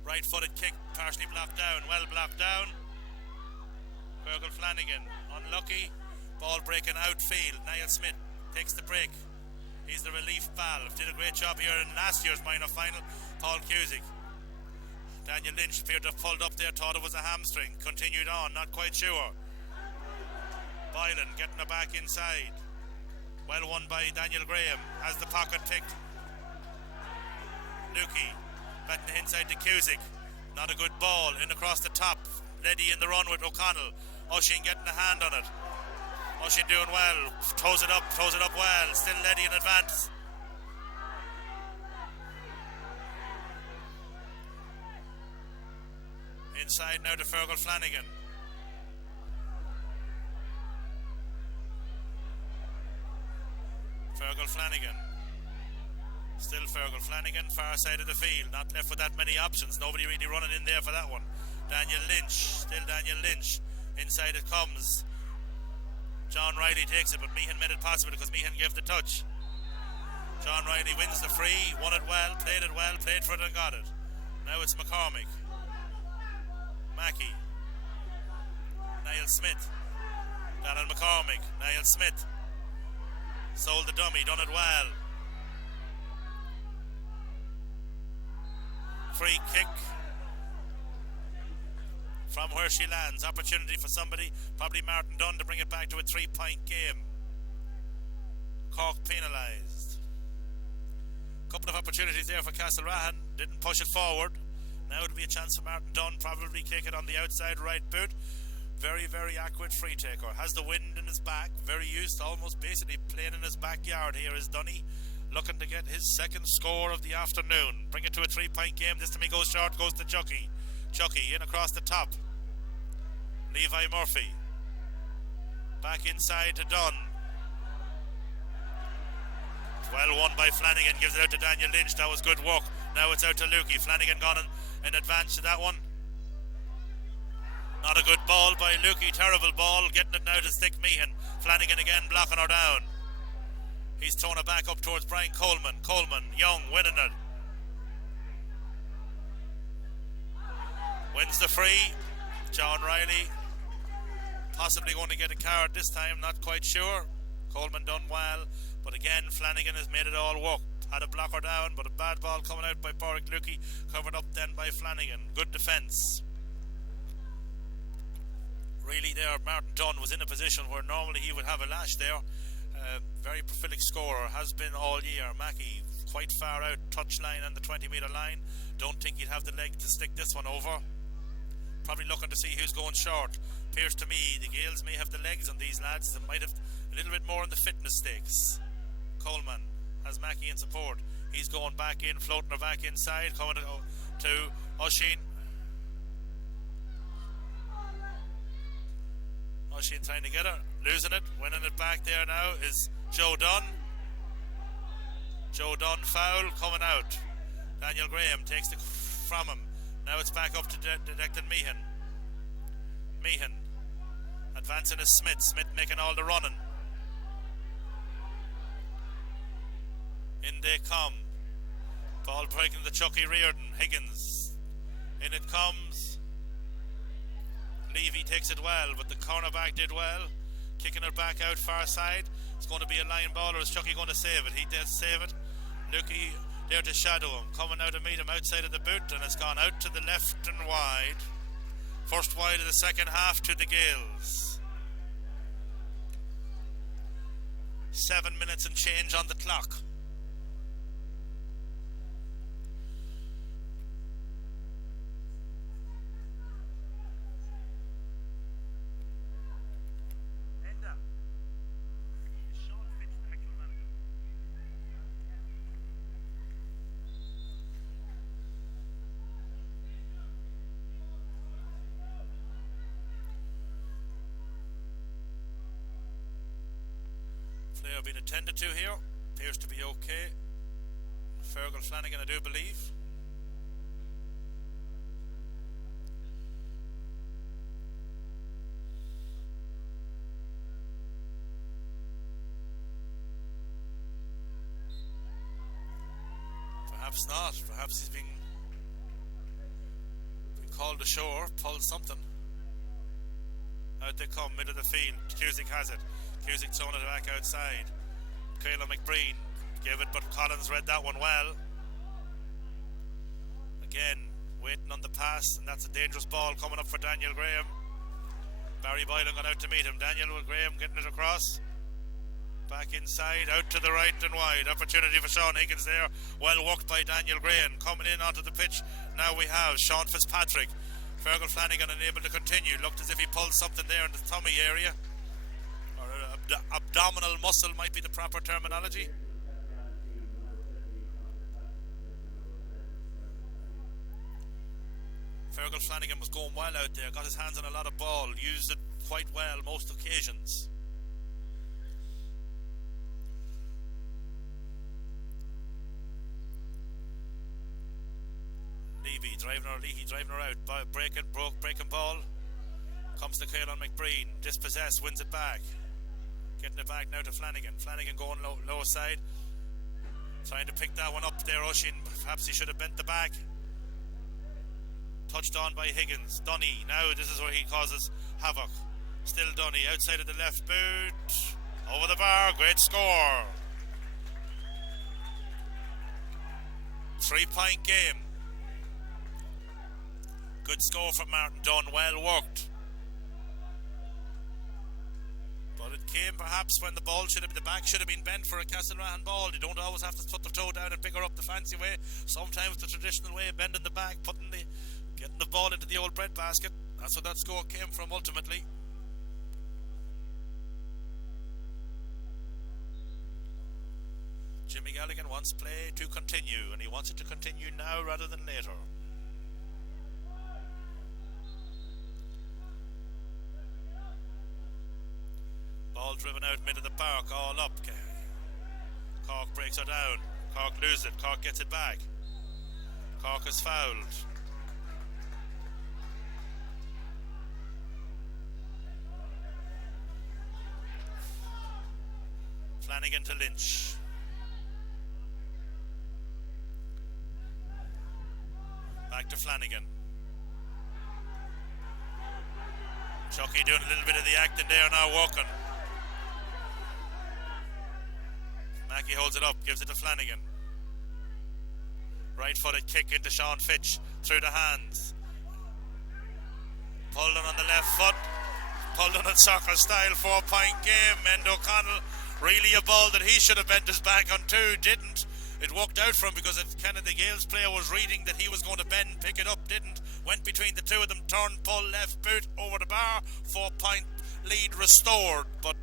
Right footed kick, partially blocked down, well blocked down. Fergal Flanagan, unlucky. Ball breaking outfield. Niall Smith takes the break. He's the relief valve. Did a great job here in last year's minor final. Paul Cusick. Daniel Lynch appeared to have pulled up there, thought it was a hamstring. Continued on, not quite sure. Boylan getting it back inside. Well won by Daniel Graham. Has the pocket picked. Lukey batting inside to Cusick. Not a good ball. In across the top. Leddy in the run with O'Connell. Oisin getting a hand on it. Oisin doing well. Throws it up well. Still Leddy in advance. Inside now to Fergal Flanagan. Fergal Flanagan. Still Fergal Flanagan, far side of the field. Not left with that many options. Nobody really running in there for that one. Daniel Lynch. Still Daniel Lynch. Inside it comes. John Riley takes it, but Meehan made it possible because Meehan gave the touch. John Riley wins the free. Won it well, played for it and got it. Now it's McCormick. Mackey. Niall Smith. Donald McCormick. Niall Smith. Sold the dummy. Done it well. Free kick. From where she lands. Opportunity for somebody. Probably Martin Dunn to bring it back to a 3-point game. Cork penalised. Couple of opportunities there for Castlerahan. Didn't push it forward. Now it'll be a chance for Martin Dunn. Probably kick it on the outside right boot. Very, very accurate free taker. Has the wind in his back. Very used, almost basically playing in his backyard here is Dunny. Looking to get his second score of the afternoon. Bring it to a 3-point game. This time he goes short, goes to Chucky. Chucky in across the top. Levi Murphy. Back inside to Dunn. Well won by Flanagan. Gives it out to Daniel Lynch. That was good work. Now it's out to Lukey. Flanagan gone in advance to that one. Not a good ball by Lukey. Terrible ball. Getting it now to stick Meehan. Flanagan again blocking her down. He's thrown it back up towards Brian Coleman. Coleman, Young, winning it. Wins the free. John Riley possibly going to get a card this time, not quite sure. Coleman done well, but again Flanagan has made it all work. Had a blocker down, but a bad ball coming out by Porrick Lukey, covered up then by Flanagan. Good defence. Really there, Martin Dunn was in a position where normally he would have a lash there. Very prolific scorer, has been all year. Mackey quite far out, touchline and the 20-metre line. Don't think he'd have the leg to stick this one over. Probably looking to see who's going short. Appears to me the Gaels may have the legs on these lads. They might have a little bit more in the fitness stakes. Coleman has Mackey in support. He's going back in, floating her back inside, coming to Oisin. Oisin trying to get her, losing it, winning it back there now is Joe Dunn. Joe Dunn foul coming out. Daniel Graham takes it from him. Now it's back up to Declan Meehan. Meehan advancing is Smith. Smith making all the running. In they come. Ball breaking to Chucky Reardon. Higgins. In it comes. Levy takes it well, but the cornerback did well. Kicking it back out far side. It's going to be a line ball, or is Chucky going to save it? He did save it. Lukey there to shadow him. Coming now to meet him outside of the boot, and it's gone out to the left and wide. First wide of the second half to the Gaels. 7 minutes and change on the clock. Player being attended to here. Appears to be okay. Fergal Flanagan, I do believe. Perhaps not. Perhaps he's been called ashore, pulled something. Out they come, middle of the field. Cusick has it. Cusick throwing it back outside. Kayla McBreen gave it, but Collins read that one well. Again, waiting on the pass, and that's a dangerous ball coming up for Daniel Graham. Barry Boylan gone out to meet him. Daniel Graham getting it across. Back inside, out to the right and wide. Opportunity for Sean Higgins there. Well worked by Daniel Graham. Coming in onto the pitch. Now we have Sean Fitzpatrick. Fergal Flanagan unable to continue. Looked as if he pulled something there in the tummy area. Or abdominal muscle might be the proper terminology. Fergal Flanagan was going well out there. Got his hands on a lot of ball. Used it quite well most occasions. Leahy driving her out, breaking ball. Comes to Caelan McBreen, dispossessed, wins it back. Getting it back now to Flanagan. Flanagan going lower side, trying to pick that one up there. Oisin, perhaps he should have bent the back. Touched on by Higgins. Dunny. Now this is where he causes havoc. Still Dunny. Outside of the left boot. Over the bar. Great score. 3-point game. Good score from Martin Dunn. Well worked. But it came perhaps when the back should have been bent for a Castlerahan ball. You don't always have to put the toe down and pick her up the fancy way. Sometimes the traditional way, bending the back, getting the ball into the old bread basket. That's what that score came from ultimately. Jimmy Galligan wants play to continue, and he wants it to continue now rather than later. Ball driven out mid of the park, all up. Cork breaks her down. Cork loses it. Cork gets it back. Cork is fouled. Flanagan to Lynch. Back to Flanagan. Chucky doing a little bit of the acting there now, walking. Mackey holds it up, gives it to Flanagan. Right-footed kick into Sean Fitch through the hands. Pulled on the left foot. Pulled on soccer style, 4-point game. Endo O'Connell, really a ball that he should have bent his back on too, didn't. It worked out for him because the Gaels player was reading that he was going to bend, pick it up, didn't. Went between the two of them, turn, pull, left boot, over the bar. 4-point lead restored, but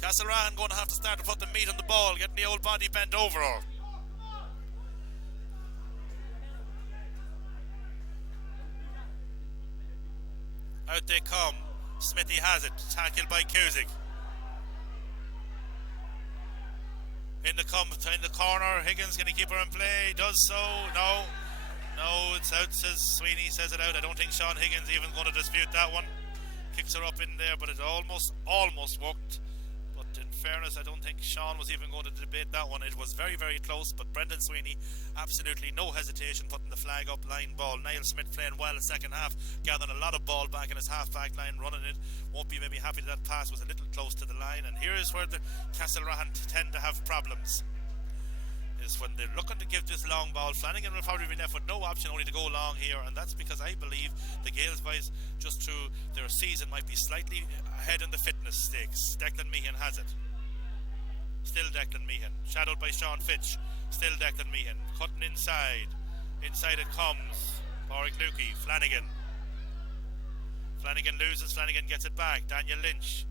Castlerahan going to have to start to put the meat on the ball, getting the old body bent over her. Out they come. Smithy has it. Tackled by Cusick. In the corner. Higgins going to keep her in play. Does so. No, it's out. Says Sweeney. Says it out. I don't think Sean Higgins even going to dispute that one. Kicks her up in there, but it almost worked. But in fairness, I don't think Sean was even going to debate that one. It was very, very close, but Brendan Sweeney, absolutely no hesitation, putting the flag up, line ball. Niall Smith playing well in the second half, gathering a lot of ball back in his half-back line, running it. Won't be maybe happy that pass was a little close to the line. And here is where the Castlerahan tend to have problems. Is when they're looking to give this long ball. Flanagan will probably be left with no option, only to go long here, and that's because I believe the Gaels boys, just through their season, might be slightly ahead in the fitness stakes. Declan Meehan has it. Still Declan Meehan, shadowed by Sean Fitch. Still Declan Meehan, cutting inside. Inside it comes. Pádraig Lukey, Flanagan. Flanagan loses, Flanagan gets it back. Daniel Lynch.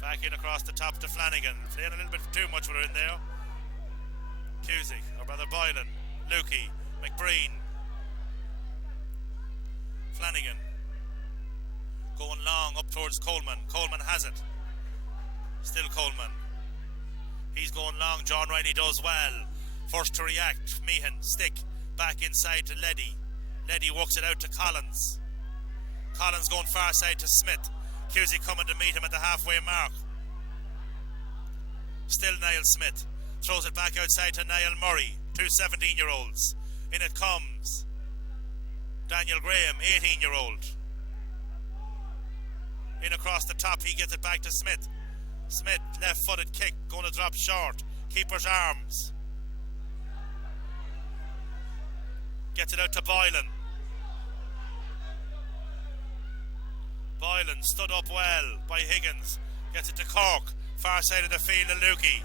Back in across the top to Flanagan. Playing a little bit too much with her in there. Cusick, or rather Boylan. Lukey, McBreen. Flanagan. Going long up towards Coleman. Coleman has it. Still Coleman. He's going long. John Riley does well. First to react. Meehan, stick. Back inside to Leddy. Leddy works it out to Collins. Collins going far side to Smith. Cusick coming to meet him at the halfway mark. Still Niall Smith. Throws it back outside to Niall Murray. Two 17-year-olds. In it comes Daniel Graham, 18-year-old. In across the top, he gets it back to Smith. Smith, left-footed kick, going to drop short. Keeper's arms. Gets it out to Boylan. Boylan stood up well by Higgins. Gets it to Cork. Far side of the field to Lukey.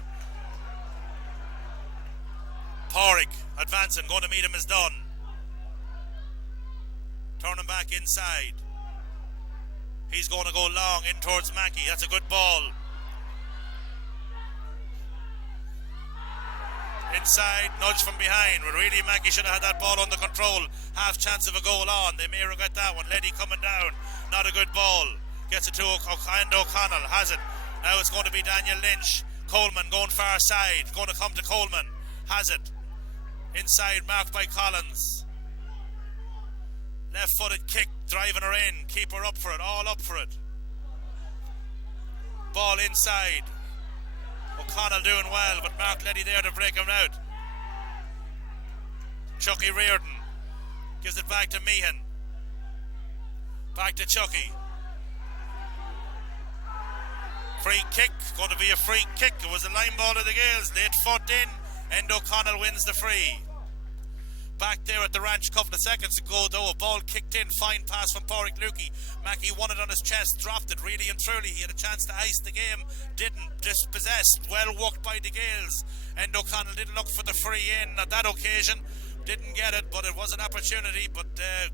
Pádraig advancing, going to meet him is done. Turning back inside. He's going to go long in towards Mackey. That's a good ball. Inside, nudge from behind. But really, Mackey should have had that ball under control. Half chance of a goal on. They may regret that one. Leddy coming down. Not a good ball. Gets it to O'Connell. Has it. Now it's going to be Daniel Lynch. Coleman going far side. Going to come to Coleman. Has it. Inside, marked by Collins. Left-footed kick, driving her in. Keep her up for it. All up for it. Ball inside. O'Connell doing well, but Mark Letty there to break him out. Chucky Reardon gives it back to Meehan. Back to Chucky. Free kick, going to be a free kick. It was a line ball of the Gaels. Late foot in, and O'Connell wins the free. Back there at the ranch a couple of seconds ago though, a ball kicked in, fine pass from Pádraig Lukey. Mackey won it on his chest, dropped it really and truly. He had a chance to ice the game, didn't, dispossessed, well worked by the Gaels. And O'Connell didn't look for the free in at that occasion, didn't get it, but it was an opportunity. But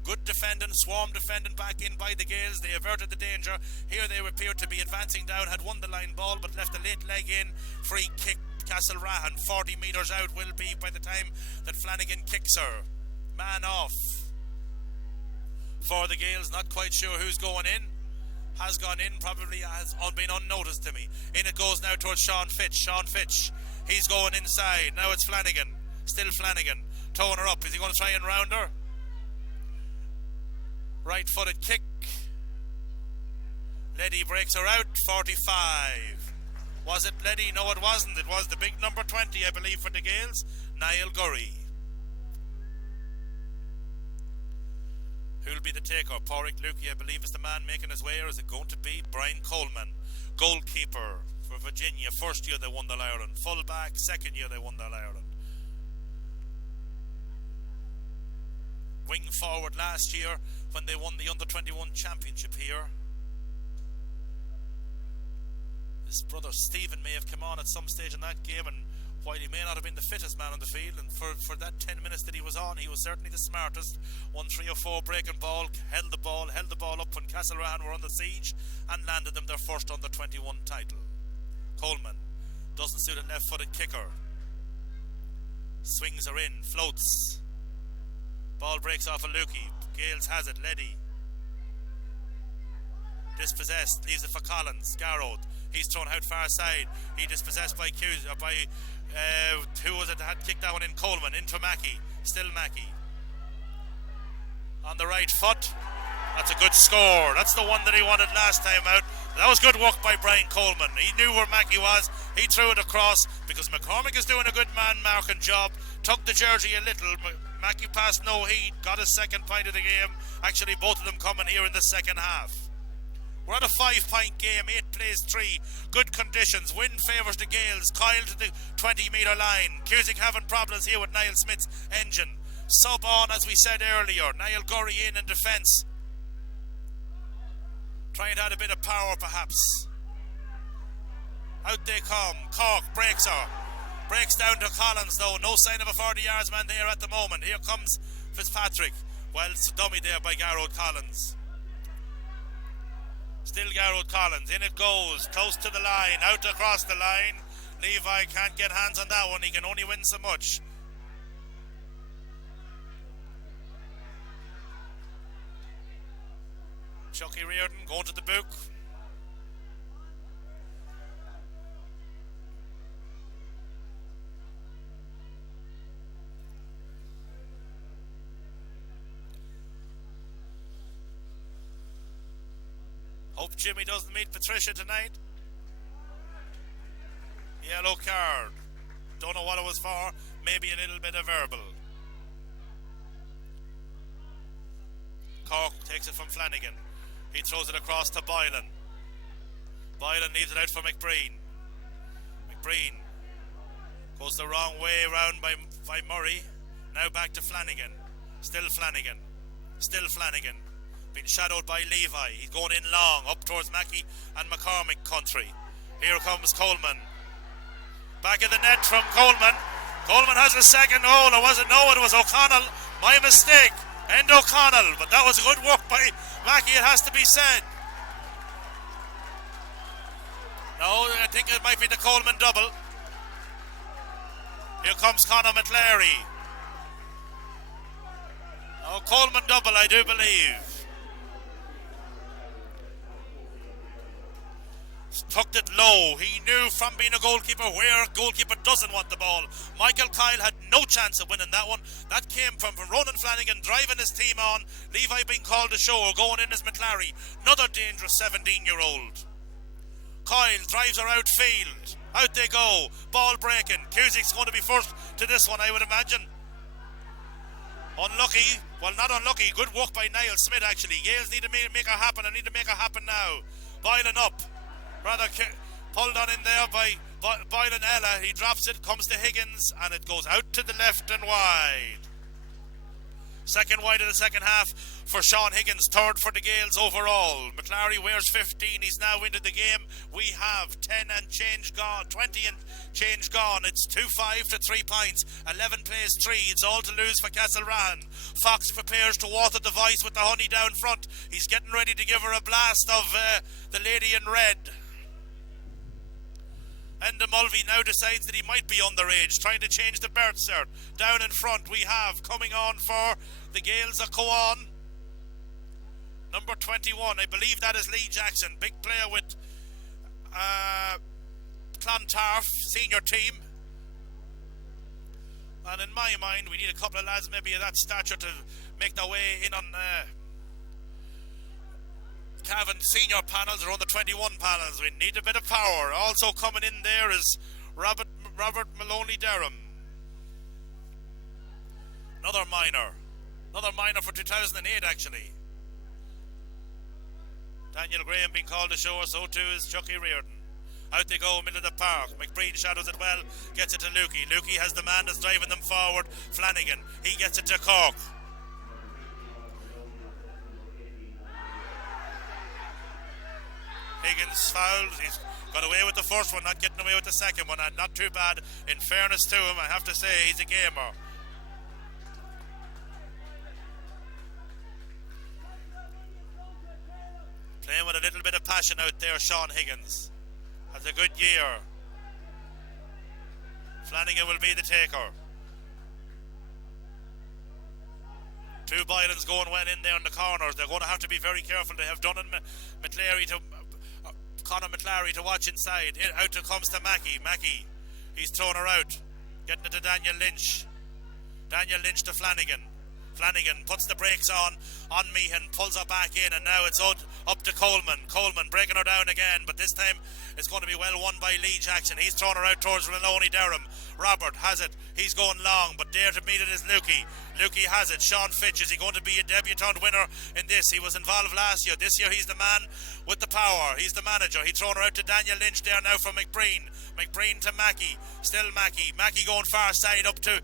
good defending, swarm defending back in by the Gaels. They averted the danger. Here they appeared to be advancing down, had won the line ball but left a late leg in. Free kick, Castlerahan, 40 metres out will be by the time that Flanagan kicks her. Man off for the Gaels, not quite sure who's going in. Has gone in, probably has been unnoticed to me. In it goes now towards Sean Fitch. Sean Fitch, he's going inside. Now it's Flanagan, still Flanagan, towing her up. Is he going to try and round her? Right footed kick. Letty breaks her out, 45. Was it Letty? No, it wasn't. It was the big number 20, I believe, for the Gaels, Niall Gurry. Who'll be the taker? Pádraig Lukey, I believe, is the man making his way, or is it going to be Brian Coleman? Goalkeeper for Virginia. First year they won the Ireland. Full back, second year they won the Ireland. Wing forward last year when they won the Under-21 championship here. His brother Stephen may have come on at some stage in that game, and while he may not have been the fittest man on the field, and for that 10 minutes that he was on, he was certainly the smartest. Won 3 or 4 breaking ball, held the ball up when Castlerahan were on the siege, and landed them their first Under-21 title. Coleman doesn't suit a left-footed kicker. Swings her in, floats. Ball breaks off a Lukey. Gales has it, Letty. Dispossessed, leaves it for Collins. Garrod, he's thrown out far side. He dispossessed by who was it that had kicked that one in? Coleman, into Mackey. Still Mackey. On the right foot. That's a good score. That's the one that he wanted last time out. That was good work by Brian Coleman. He knew where Mackey was. He threw it across because McCormick is doing a good man marking job. Took the jersey a little. Mackey passed no heed. Got his second point of the game. Actually, both of them coming here in the second half. We're at a 5-point game, 8 plays 3. Good conditions. Wind favours the Gaels. Kyle to the 20-metre line. Cusick having problems here with Niall Smith's engine. Sub on, as we said earlier. Niall Gurry in defence. Trying to add a bit of power, perhaps. Out they come. Cork breaks her. Breaks down to Collins, though. No sign of a 40 yards man there at the moment. Here comes Fitzpatrick. Well, it's a dummy there by Garrod Collins. Still Garrod Collins. In it goes. Close to the line. Out across the line. Levi can't get hands on that one. He can only win so much. Chucky Reardon going to the book. Hope Jimmy doesn't meet Patricia tonight. Yellow card. Don't know what it was for. Maybe a little bit of verbal. Cork takes it from Flanagan. He throws it across to Boylan. Boylan leaves it out for McBreen. McBreen goes the wrong way round by Murray. Now back to Flanagan. Still Flanagan. Still Flanagan. Being shadowed by Levi. He's going in long up towards Mackey and McCormick country. Here comes Coleman. Back of the net from Coleman. Coleman has a second goal. It wasn't, no, it was O'Connell. My mistake. And O'Connell. But that was good work by Mackey, it has to be said. No, I think it might be the Coleman double. Here comes Conor McLary. Oh, Coleman double, I do believe. Tucked it low. He knew from being a goalkeeper where a goalkeeper doesn't want the ball. Michael Kyle had no chance of winning that one. That came from Ronan Flanagan driving his team on. Levi being called ashore, going in as McLary. Another dangerous 17-year-old. Kyle drives her outfield. Out they go. Ball breaking. Cusic's going to be first to this one, I would imagine. Unlucky. Well, not unlucky. Good work by Niall Smith, actually. Gaels need to make it happen. I need to make it happen now. Boylan up. Rather pulled on in there by Boylan Ella. He drops it, comes to Higgins, and it goes out to the left and wide. Second wide of the second half for Sean Higgins, third for the Gaels overall. McClary wears 15, he's now into the game. We have 10 and change gone, 20 and change gone. It's 2-5 to 3 points, 11 plays 3, it's all to lose for Castlerahan. Fox prepares to water the voice with the honey down front. He's getting ready to give her a blast of the lady in red. Enda Mulvey now decides that he might be underage, trying to change the birth cert. Down in front we have, coming on for the Gaels of Coan, number 21, I believe that is Lee Jackson, big player with Clontarf senior team. And in my mind we need a couple of lads maybe of that stature to make their way in on Cavan senior panels or on the 21 panels. We need a bit of power. Also coming in there is Robert Maloney Durham. Another minor for 2008 actually. Daniel Graham being called ashore, so too is Chucky Reardon. Out they go, middle of the park. McBreen shadows it well, gets it to Lukey. Lukey has the man that's driving them forward. Flanagan, he gets it to Cork. Higgins fouled. He's got away with the first one, not getting away with the second one, and not too bad. In fairness to him, I have to say, he's a gamer. Playing with a little bit of passion out there, Sean Higgins. Has a good year. Flanagan will be the taker. Two Boylans going well in there in the corners. They're going to have to be very careful. They have done McClary to Conor McClary to watch inside. Out comes to Mackey. Mackey, he's thrown her out. Getting it to Daniel Lynch. Daniel Lynch to Flanagan. Flanagan puts the brakes on Meehan, pulls her back in, and now it's up to Coleman. Coleman breaking her down again, but this time it's going to be well won by Lee Jackson. He's thrown her out towards Maloney Durham. Robert has it. He's going long, but there to meet it is Lukey. Lukey has it. Sean Fitch, is he going to be a debutant winner in this? He was involved last year. This year he's the man with the power. He's the manager. He's thrown her out to Daniel Lynch there now from McBreen. McBreen to Mackey. Still Mackey. Mackey going far side up to...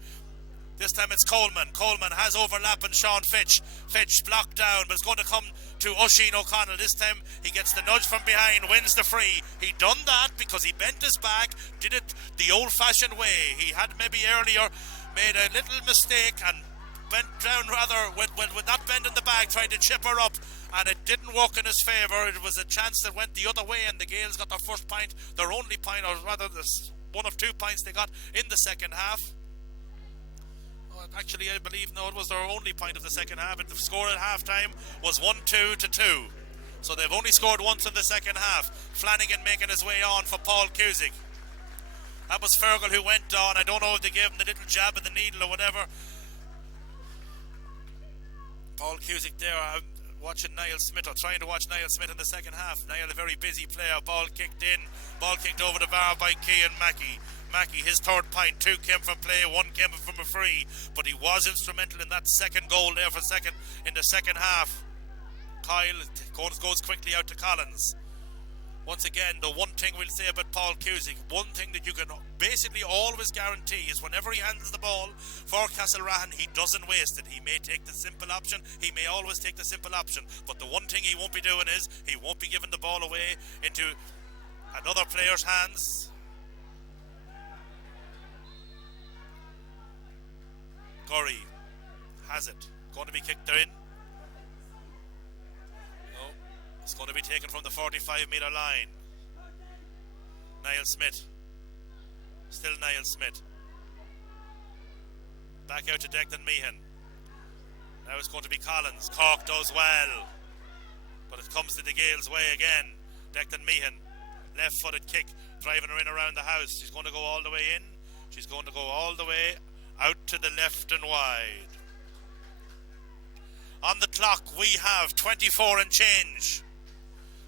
This time it's Coleman. Coleman has overlapping Sean Fitch. Fitch blocked down, but it's going to come to Oisin O'Connell. This time he gets the nudge from behind, wins the free. He done that because he bent his back, did it the old-fashioned way. He had maybe earlier made a little mistake and bent down rather with not bending the back, trying to chip her up, and it didn't work in his favour. It was a chance that went the other way, and the Gaels got their first point, their only point, or rather one of 2 points they got in the second half. Actually, I believe, no, it was their only point of the second half. The score at half-time was 1-2 to 2. So they've only scored once in the second half. Flanagan making his way on for Paul Cusick. That was Fergal who went on. I don't know if they gave him the little jab of the needle or whatever. Paul Cusick there. I'm watching Niall Smith, or trying to watch Niall Smith in the second half. Niall, a very busy player. Ball kicked in. Ball kicked over the bar by Cian Mackey. Mackey, his third point, 2 came from play, 1 came from a free, but he was instrumental in that second goal there in the second half. Kyle goes quickly out to Collins. Once again, the one thing we'll say about Paul Cusick, one thing that you can basically always guarantee is whenever he handles the ball for Castlerahan, he doesn't waste it. He may take the simple option, he may always take the simple option, but the one thing he won't be doing is he won't be giving the ball away into another player's hands. Gorry has it. Going to be kicked in. No. It's going to be taken from the 45-metre line. Niall Smith. Still Niall Smith. Back out to Declan Meehan. Now it's going to be Collins. Cork does well, but it comes to the Gaels' way again. Declan Meehan. Left-footed kick. Driving her in around the house. She's going to go all the way in. She's going to go all the way out to the left and wide. On the clock we have 24 and change.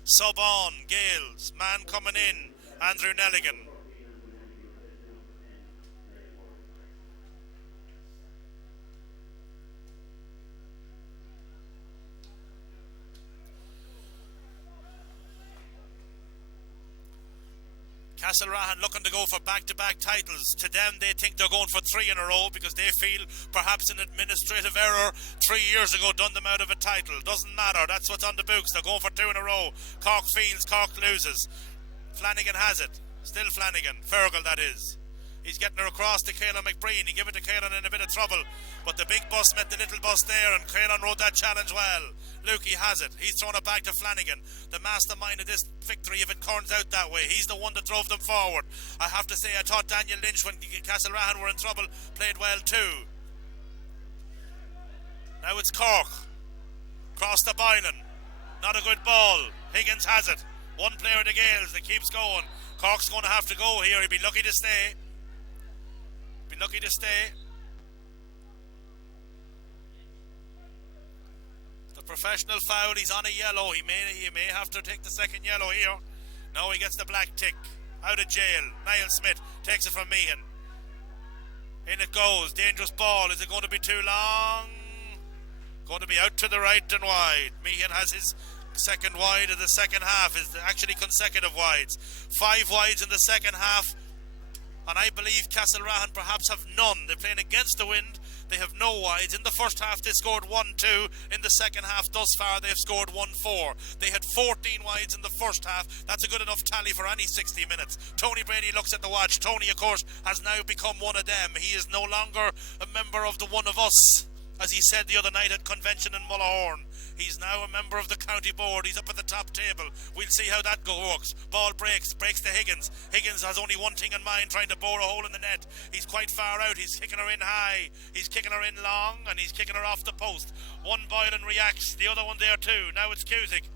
Sub on, Gaels, man coming in, Andrew Nelligan. Castlerahan looking to go for back-to-back titles. To them, they think they're going for 3 in a row because they feel perhaps an administrative error 3 years ago done them out of a title. Doesn't matter, that's what's on the books. They're going for 2 in a row. Cork feels, Cork loses. Flanagan has it. Still Flanagan. Fergal, that is. He's getting her across to Caelan McBreen. He gave it to Caelan in a bit of trouble. But the big bus met the little bus there, and Caelan rode that challenge well. Lukey has it. He's thrown it back to Flanagan. The mastermind of this victory, if it turns out that way. He's the one that drove them forward. I have to say, I thought Daniel Lynch, when Castlerahan were in trouble, played well too. Now it's Cork. Cross the Boylan. Not a good ball. Higgins has it. One player of the Gaels that keeps going. Cork's going to have to go here. He'd be lucky to stay. Lucky to stay. The professional foul, he's on a yellow. He may have to take the second yellow here. Now he gets the black tick. Out of jail. Niall Smith takes it from Meehan. In it goes. Dangerous ball. Is it going to be too long? Going to be out to the right and wide. Meehan has his second wide of the second half. Is actually consecutive wides. 5 wides in the second half. And I believe Castlerahan perhaps have none. They're playing against the wind. They have no wides. In the first half they scored 1-2. In the second half thus far they've scored 1-4. They had 14 wides in the first half. That's a good enough tally for any 60 minutes. Tony Brady looks at the watch. Tony, of course, has now become one of them. He is no longer a member of the one of us, as he said the other night at convention in Mullahorn. He's now a member of the county board. He's up at the top table. We'll see how that works. Ball breaks to Higgins. Higgins has only one thing in mind, trying to bore a hole in the net. He's quite far out. He's kicking her in high. He's kicking her in long, and he's kicking her off the post. One Boylan reacts. The other one there too. Now it's Cusick.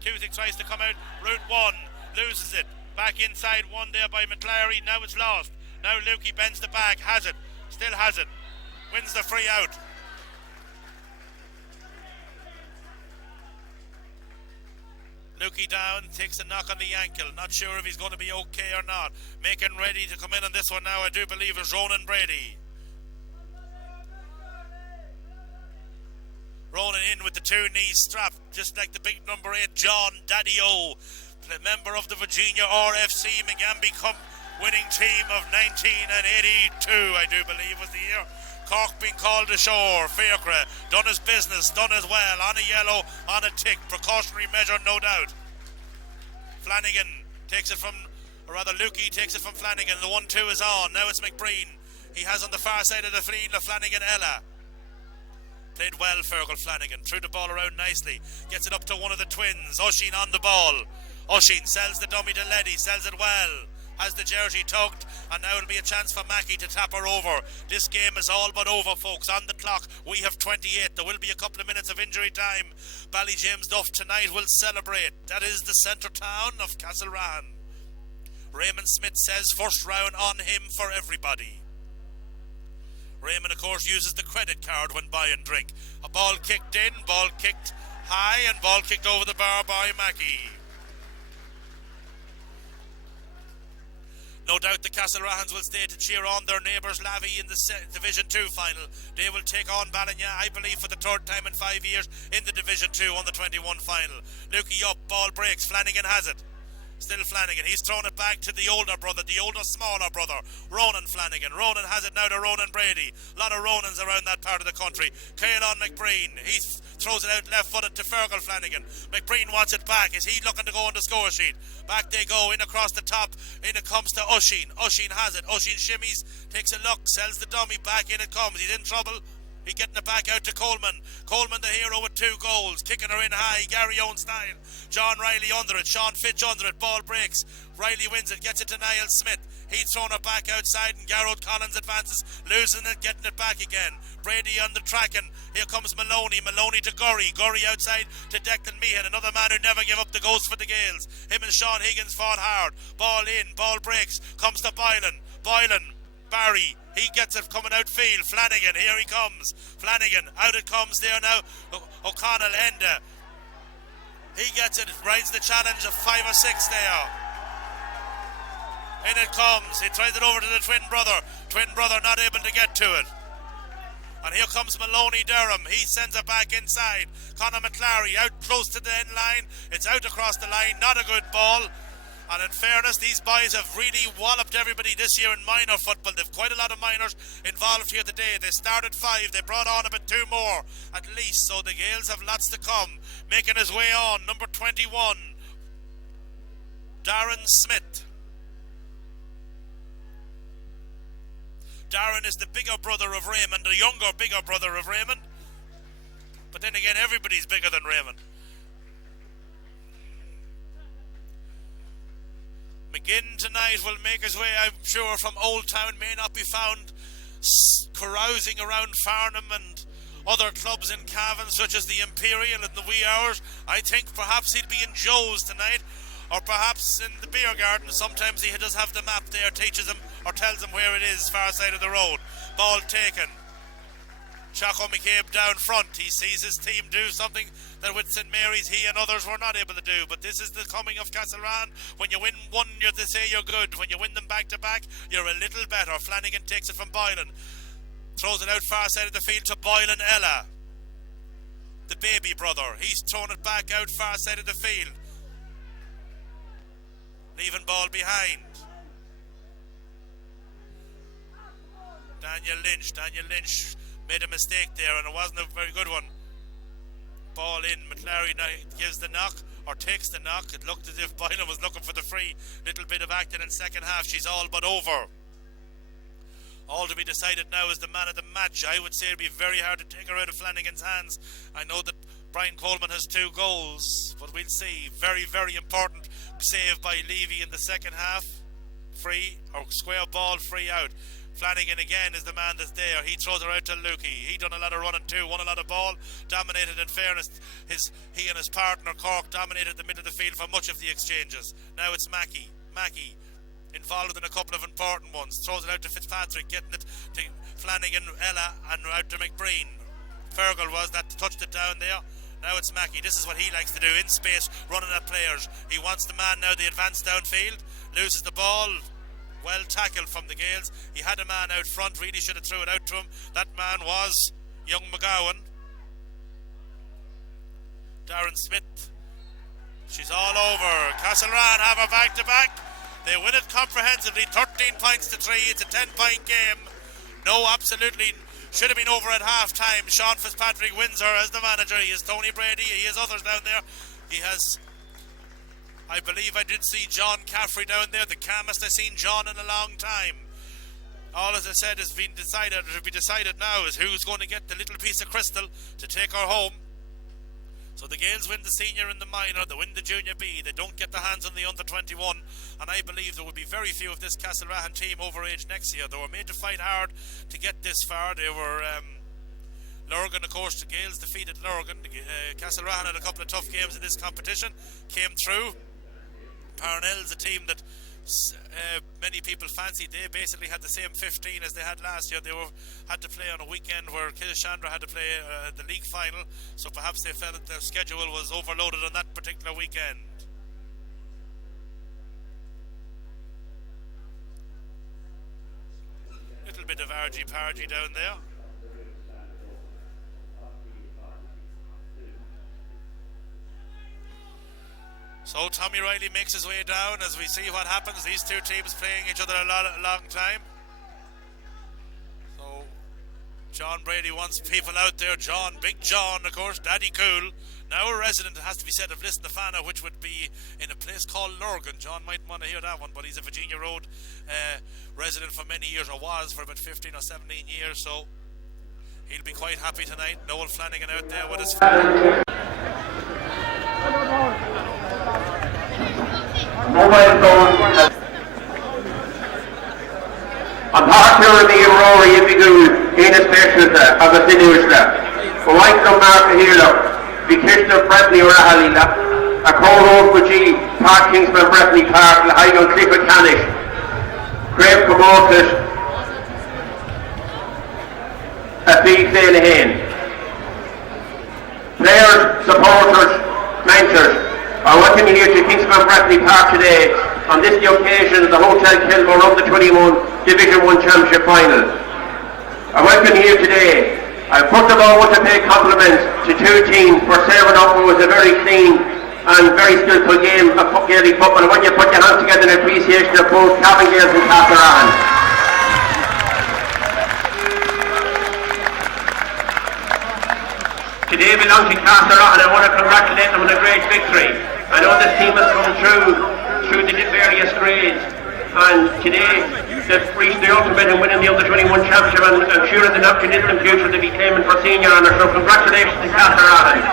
Cusick tries to come out. Route 1. Loses it. Back inside one there by McClary. Now it's lost. Now Lukey bends the back. Has it. Still has it. Wins the free out. Lukey down, takes a knock on the ankle. Not sure if he's going to be okay or not. Making ready to come in on this one now, I do believe, is Ronan Brady. Ronan in with the 2 knees strapped, just like the big number 8, John Daddy O. Member of the Virginia RFC, McGambie winning team of 1982, I do believe was the year. Cork being called ashore. Faircre done his business, done as well. On a yellow, on a tick. Precautionary measure, no doubt. Flanagan takes it from, or rather Lukey takes it from Flanagan. The 1-2 is on. Now it's McBreen. He has on the far side of the field the Flanagan Ella. Played well, Fergal Flanagan. Threw the ball around nicely. Gets it up to one of the twins. Oisín on the ball. Oisín sells the dummy to Leddy. Sells it well. Has the jersey tugged, and now it'll be a chance for Mackey to tap her over. This game is all but over, folks. On the clock, we have 28. There will be a couple of minutes of injury time. Ballyjamesduff tonight will celebrate. That is the centre town of Castlerahan. Raymond Smith says first round on him for everybody. Raymond, of course, uses the credit card when buying drink. A ball kicked in, ball kicked high, and ball kicked over the bar by Mackey. No doubt the Castlerahan's will stay to cheer on their neighbours Lavey in the Division 2 final. They will take on Ballina, I believe, for the third time in 5 years in the Division 2 on the 21 final. Lukey up, ball breaks, Flanagan has it. Still Flanagan, he's thrown it back to the older brother, the older, smaller brother, Ronan Flanagan. Ronan has it now to Ronan Brady. A lot of Ronans around that part of the country. Caelan McBreen, he throws it out left-footed to Fergal Flanagan. McBreen wants it back. Is he looking to go on the score sheet? Back they go, in across the top. In it comes to Oisín. Oisín has it. Oisín shimmies, takes a look, sells the dummy, back in it comes. He's in trouble. He's getting it back out to Coleman. Coleman, the hero, with 2 goals. Kicking her in high. Gary Owen style. John Riley under it. Sean Fitch under it. Ball breaks. Riley wins it. Gets it to Niall Smith. He's thrown it back outside, and Garrod Collins advances. Losing it. Getting it back again. Brady on the tracking. Here comes Maloney. Maloney to Gurry. Gurry outside to Declan Meehan. Another man who never gave up the ghost for the Gaels. Him and Sean Higgins fought hard. Ball in. Ball breaks. Comes to Boylan. Boylan. Barry, he gets it coming outfield. Flanagan, here he comes. Flanagan, out it comes there now. O'Connell, Enda. He gets it, rides the challenge of 5 or 6 there. In it comes. He tries it over to the twin brother. Twin brother not able to get to it. And here comes Maloney Durham. He sends it back inside. Conor McClary out close to the end line. It's out across the line. Not a good ball. And in fairness, these boys have really walloped everybody this year in minor football. They've quite a lot of minors involved here today. They started 5, they brought on about 2 more at least, so the Gaels have lots to come. Making his way on, number 21, Darren Smith. Darren is the bigger brother of Raymond, the younger, bigger brother of Raymond. But then again, everybody's bigger than Raymond. McGinn tonight will make his way, I'm sure, from Old Town. May not be found carousing around Farnham and other clubs in Cavan, such as the Imperial in the wee hours. I think perhaps he'll be in Joe's tonight, or perhaps in the beer garden. Sometimes he does have the map there, teaches him or tells him where it is, far side of the road. Ball taken. Chaco McCabe down front. He sees his team do something that with St Mary's he and others were not able to do. But this is the coming of Castlerahan. When you win one, they say you're good. When you win them back to back, you're a little better. Flanagan takes it from Boylan. Throws it out far side of the field to Boylan Ella, the baby brother. He's thrown it back out far side of the field, leaving ball behind. Daniel Lynch made a mistake there, and it wasn't a very good one. Ball in. McClary now gives the knock, or takes the knock. It looked as if Boylan was looking for the free. Little bit of acting in second half. She's all but over. All to be decided now is the man of the match. I would say it'd be very hard to take her out of Flanagan's hands. I know that Brian Coleman has 2 goals, but we'll see. Very, very important save by Levy in the second half. Free, or square ball, free out. Flanagan again is the man that's there. He throws her out to Lukey. He done a lot of running too, won a lot of ball, dominated in fairness. He and his partner Cork dominated the middle of the field for much of the exchanges. Now it's Mackey involved in a couple of important ones. Throws it out to Fitzpatrick, getting it to Flanagan, Ella, and out to McBreen. Fergal was that touched it down there. Now it's Mackey. This is what he likes to do, in space, running at players. He wants the man now, the advance downfield, loses the ball. Well tackled from the Gaels. He had a man out front, really should have threw it out to him. That man was young McGowan. Darren Smith. She's all over. Castlerahan have her back to back. They win it comprehensively, 13 points to 3. It's a 10-point game. No, absolutely should have been over at half time. Sean Fitzpatrick wins her as the manager. He has Tony Brady, he has others down there. He has, I believe I did see John Caffrey down there, the calmest I've seen John in a long time. All, as I said, has been decided, or to be decided now, is who's going to get the little piece of crystal to take her home. So the Gaels win the senior and the minor, they win the junior B, they don't get the hands on the under 21, and I believe there will be very few of this Castlerahan team over age next year. They were made to fight hard to get this far. They were Lurgan, of course, the Gaels defeated Lurgan. Castlerahan had a couple of tough games in this competition, came through. Parnell's a team that many people fancied. They basically had the same 15 as they had last year. They had to play on a weekend where Kilshandra had to play the league final, so perhaps they felt that their schedule was overloaded on that particular weekend. Little bit of argy-pargy down there. So Tommy Riley makes his way down as we see what happens. These two teams playing each other a long time. So John Brady wants people out there. John, Big John, of course, Daddy Cool. Now a resident, it has to be said, of Lisnafana, which would be in a place called Lurgan. John might want to hear that one, but he's a Virginia Road resident for many years, or was for about 15 or 17 years. So he'll be quite happy tonight. Noel Flanagan out there with his mobile phone. I'm part of the Aurora Yibigu in a special of a Sinushla. For like no mark here, the Kirchner Bretney or Ahalila, a co-road for G, Park Kingsman Bretney Park, Lahigon Clifford Canish, Grave promoted a big day in the hand. Players, supporters, mentors, I welcome you here to Kingsman Bradley Park today on this the occasion of the Hotel Kilmore Under 21 Division 1 Championship Final. I welcome you here today. I first of all want to pay compliments to two teams for serving up what was a very clean and very skillful game of Gaelic football. And when you put your hands together in appreciation of both Cavan Gaels and Castlerahan. Today belongs to Castlerahan, and I want to congratulate them on a great victory. I know this team has come through the various grades, and today they've reached the ultimate in winning the Under-21 Championship, and I'm sure in the not too distant future they'll be claiming for senior honour, so congratulations to Castlerahan.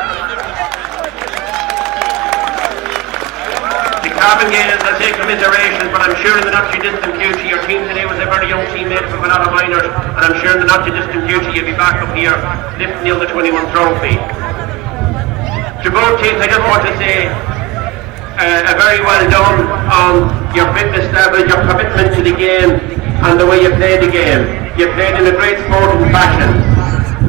To Cavan Gaels, I say commiserations, but I'm sure in the not too distant future your team today was a very young team made up of a lot of minors, and I'm sure in the not too distant future you'll be back up here lifting the Under-21 trophy. To both teams, I just want to say a very well done on your fitness level, your commitment to the game and the way you played the game. You played in a great sporting fashion.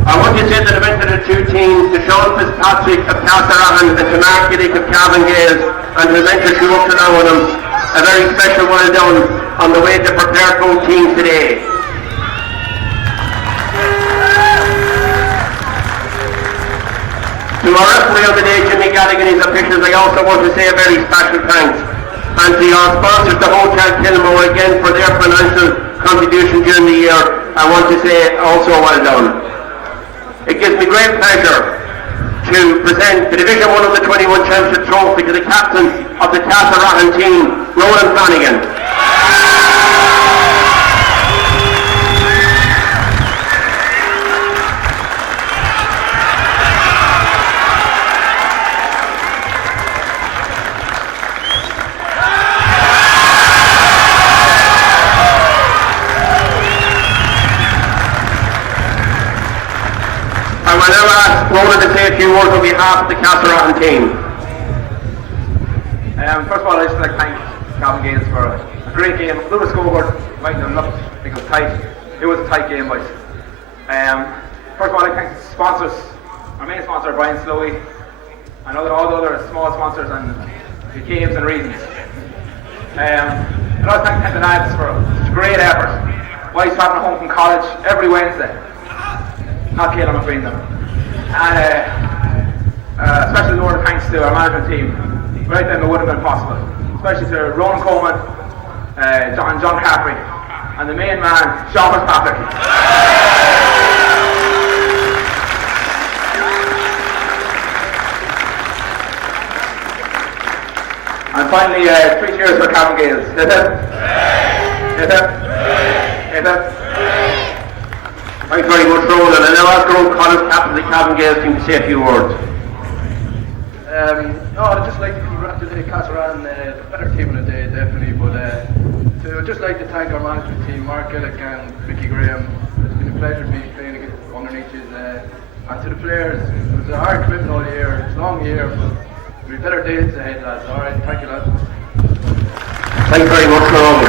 I want to say that I went to the two teams, to Sean Fitzpatrick of Castlerahan and to Mark Giddick of Cavan Gaels, and to mentor you up to now on them. A very special well done on the way they prepared both teams today. To our referee of the day, Jimmy Gallagher and his officials, I also want to say a very special thanks. And to your sponsors, the Hotel Kilmore, again for their financial contribution during the year, I want to say also well done. It gives me great pleasure to present the Division 1 Under-21 Championship Trophy to the captain of the Castlerahan team, Roland Flanagan. I will now ask Roland to say a few words on behalf of the Castlerahan team. First of all, I'd just like to thank Cavan Gaels for a great game. Lewis scoreboard might not look like it was tight. It was a tight game, boys. First of all, I'd like to thank the sponsors. Our main sponsor, Brian Slowey, and all the other small sponsors and the Caves and Reasons. I'd also like to thank the lads for such a great effort. Boys travelling home from college every Wednesday. Not killing between them. And especially more thanks to our management team. Without them it wouldn't have been possible. Especially to Ronan Coleman, John Caffrey, and the main man, Sean Fitzpatrick. And finally, 3 cheers for Cavan Gaels. Hit it. Hit it. Hit it. Thanks very much, Roland. And now I'll go Colin, captain of the Cavan Gaels team, to say a few words. I'd just like to congratulate Castlerahan, better team of the day, definitely, but to just like to thank our management team, Mark Gillick and Mickey Graham. It's been a pleasure to be playing underneath you, and to the players. It was a hard commitment all year, it's a long year, but there'll be better days ahead, lads. Alright, thank you, lads. Thanks very much, Roland.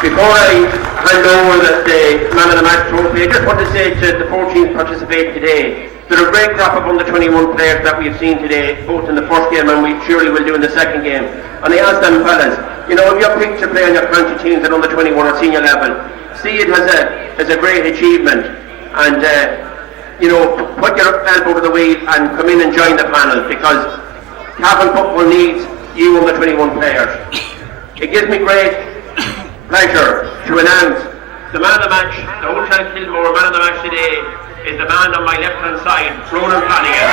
Before I hand over the man of the match trophy, I just want to say to the 4 teams participating today, there are a great crop of under-21 players that we've seen today, both in the first game and we surely will do in the second game. And I asked them fellas, you know, if you're picked to play on your county teams at under-21 or senior level, see it as a great achievement, and you know, put your elbow to the wheel and come in and join the panel, because Cavan football needs you under-21 players. It gives me great pleasure to announce the man of the match, the Hotel Kilmore man of the match today, is the man on my left hand side, Ronan Flanagan.